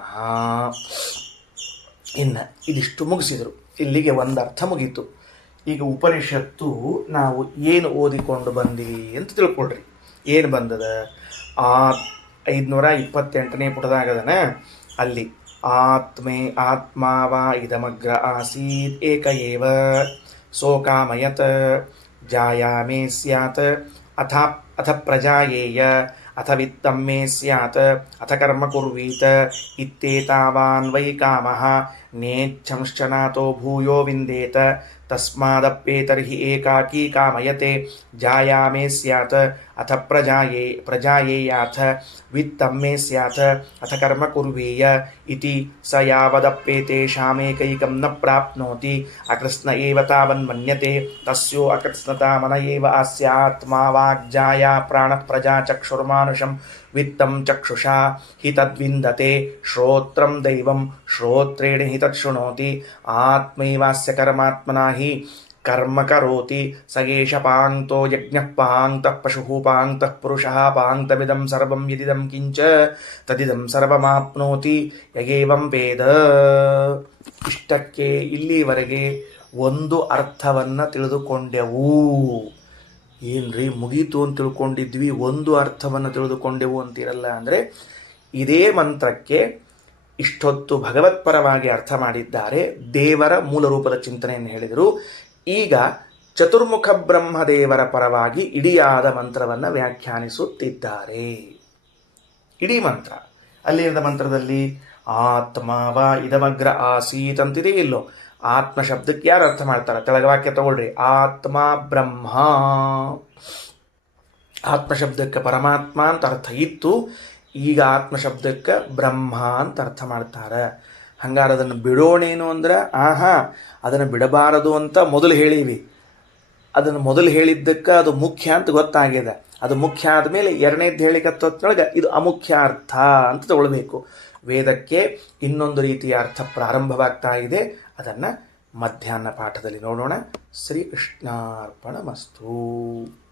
ಇನ್ನು ಇದಿಷ್ಟು ಮುಗಿಸಿದರು. ಇಲ್ಲಿಗೆ ಒಂದು ಅರ್ಥ ಮುಗೀತು. ಈಗ ಉಪನಿಷತ್ತು ನಾವು ಏನು ಓದಿಕೊಂಡು ಬಂದಿವಿ ಅಂತ ತಿಳ್ಕೊಳ್ರಿ. ಏನು ಬಂದದ? 528ನೇ ಪುಟದಾಗದನ ಅಲ್ಲಿ ಆತ್ಮಾವಾ ಇದಮಗ್ರ ಆಸೀತ್ ಏಕ ಏವ ಸೋಕಾಮಯತ್ ಜಾಯಾಮೇ ಸ್ಯಾತ್ ಅಥ ಪ್ರಜಾಯೇಯ ಅಥ ವಿತ್ತಂ ಮೇ ಸ್ಯಾತ್ ಅಥ ಕರ್ಮ ಕುರ್ವೀತ ಇತ್ಯೇತಾವಾನ್ ವೈ ಕಾಮಃ ನೇಚ್ಛಂಶ್ಚನಾತೋ ಭೂಯೋ ವಿಂದೇತ ತಸ್ಮಾದಪ್ಯೇತರ್ಹಿ ಏಕಾಕೀ ಕಾಮಯತೆ ಜಾಯಾಮೇ ಸ್ಯಾತ್ ಅಥ ಪ್ರಜಾಯೇಯಾಥ ವಿತ್ತಂ ಮೇ ಸ್ಯಾತ್ ಅಥ ಕರ್ಮ ಕುರ್ವೀಯ ಇತಿ ಸ ಯಾವದಪ್ಯೇತೇಷಾಮೇಕೈಕಂ ನ ಪ್ರಾಪ್ನೋತಿ ಅಕೃತ್ಸ್ನ ಏವ ತಾವನ್ಮನ್ಯತೆ ತಸ್ಯೋ ಅಕೃತ್ಸ್ನತಾ ಮನ ಏವ ಅಸ್ಯಾತ್ಮಾ ವಾಗ್ಜಾಯ ಪ್ರಾಣಃ ಪ್ರಜಾ ಚಕ್ಷುರ್ಮಾನುಷಂ ವಿತ್ತಂ ಚಕ್ಷುಷಾ ಹಿ ತದ್ವಿಂದತೆ ಶ್ರೋತ್ರಂ ದೈವಂ ಶ್ರೋತ್ರೇಣ ಹಿ ತತ್ ಶೃಣೋತಿ ಆತ್ಮೈವಾಸ್ಯ ಕರ್ಮಾತ್ಮನಾ ಹಿ ಕರ್ಮ ಕರೋತಿ ಸಗೇಶ ಪಾಂಕ್ತೋ ಯಜ್ಞಃ ಪಾಂಕ್ತಃ ಪಶುಃ ಪಾಂಕ್ತಃ ಪುರುಷಃ ಪಾಂಕ್ತಮಿದಂ ಸರ್ವಂ ಯದಿದಂ ಕಿಂಚ ತದಿದಂ ಸರ್ವಮಾಪ್ನೋತಿ ಯಗೇವಂ ವೇದ. ಇಷ್ಟಕ್ಕೆ ಇಲ್ಲಿವರೆಗೆ ಒಂದು ಅರ್ಥವನ್ನು ತಿಳಿದುಕೊಂಡೆವು. ಏನ್ರಿ ಮುಗೀತು ಅಂತ ತಿಳ್ಕೊಂಡಿದ್ವಿ, ಒಂದು ಅರ್ಥವನ್ನು ತಿಳಿದುಕೊಂಡೆವು ಅಂತಿರಲ್ಲ. ಅಂದರೆ ಇದೇ ಮಂತ್ರಕ್ಕೆ ಇಷ್ಟೊತ್ತು ಭಗವತ್ಪರವಾಗಿ ಅರ್ಥ ಮಾಡಿದ್ದಾರೆ, ದೇವರ ಮೂಲ ರೂಪದ ಚಿಂತನೆಯನ್ನು ಹೇಳಿದರು. ಈಗ ಚತುರ್ಮುಖ ಬ್ರಹ್ಮದೇವರ ಪರವಾಗಿ ಇಡಿಯಾದ ಮಂತ್ರವನ್ನು ವ್ಯಾಖ್ಯಾನಿಸುತ್ತಿದ್ದಾರೆ. ಇಡೀ ಮಂತ್ರ ಅಲ್ಲಿರದ ಮಂತ್ರದಲ್ಲಿ ಆತ್ಮಾವ ಇದಮಗ್ರ ಆಸೀತ್ ಅಂತಿದೆ. ಇಲ್ಲೋ ಆತ್ಮ ಶಬ್ದಕ್ಕೆ ಯಾರು ಅರ್ಥ ಮಾಡ್ತಾರೆ? ತೆಳಗವಾಕ್ಯ ತಗೊಳ್ರಿ. ಆತ್ಮ ಬ್ರಹ್ಮ. ಆತ್ಮ ಶಬ್ದಕ್ಕೆ ಪರಮಾತ್ಮ ಅಂತ ಅರ್ಥ ಇತ್ತು, ಈಗ ಆತ್ಮ ಶಬ್ದಕ್ಕೆ ಬ್ರಹ್ಮ ಅಂತ ಅರ್ಥ ಮಾಡ್ತಾರೆ. ಹಂಗಾರೆ ಅದನ್ನು ಬಿಡೋಣೇನು ಅಂದ್ರೆ ಅದನ್ನು ಬಿಡಬಾರದು ಅಂತ ಮೊದಲು ಹೇಳೀವಿ. ಅದನ್ನು ಮೊದಲು ಹೇಳಿದ್ದಕ್ಕೆ ಅದು ಮುಖ್ಯ ಅಂತ ಗೊತ್ತಾಗಿದೆ. ಅದು ಮುಖ್ಯ ಆದಮೇಲೆ ಎರಡನೇದ್ದು ಹೇಳಿಕತ್ತೊಳಗೆ ಇದು ಅಮುಖ್ಯ ಅರ್ಥ ಅಂತ ತಗೊಳ್ಬೇಕು. ವೇದಕ್ಕೆ ಇನ್ನೊಂದು ರೀತಿಯ ಅರ್ಥ ಪ್ರಾರಂಭವಾಗ್ತಾ ಇದೆ, ಅದನ್ನು ಮಧ್ಯಾಹ್ನ ಪಾಠದಲ್ಲಿ ನೋಡೋಣ. ಶ್ರೀಕೃಷ್ಣಾರ್ಪಣಮಸ್ತು.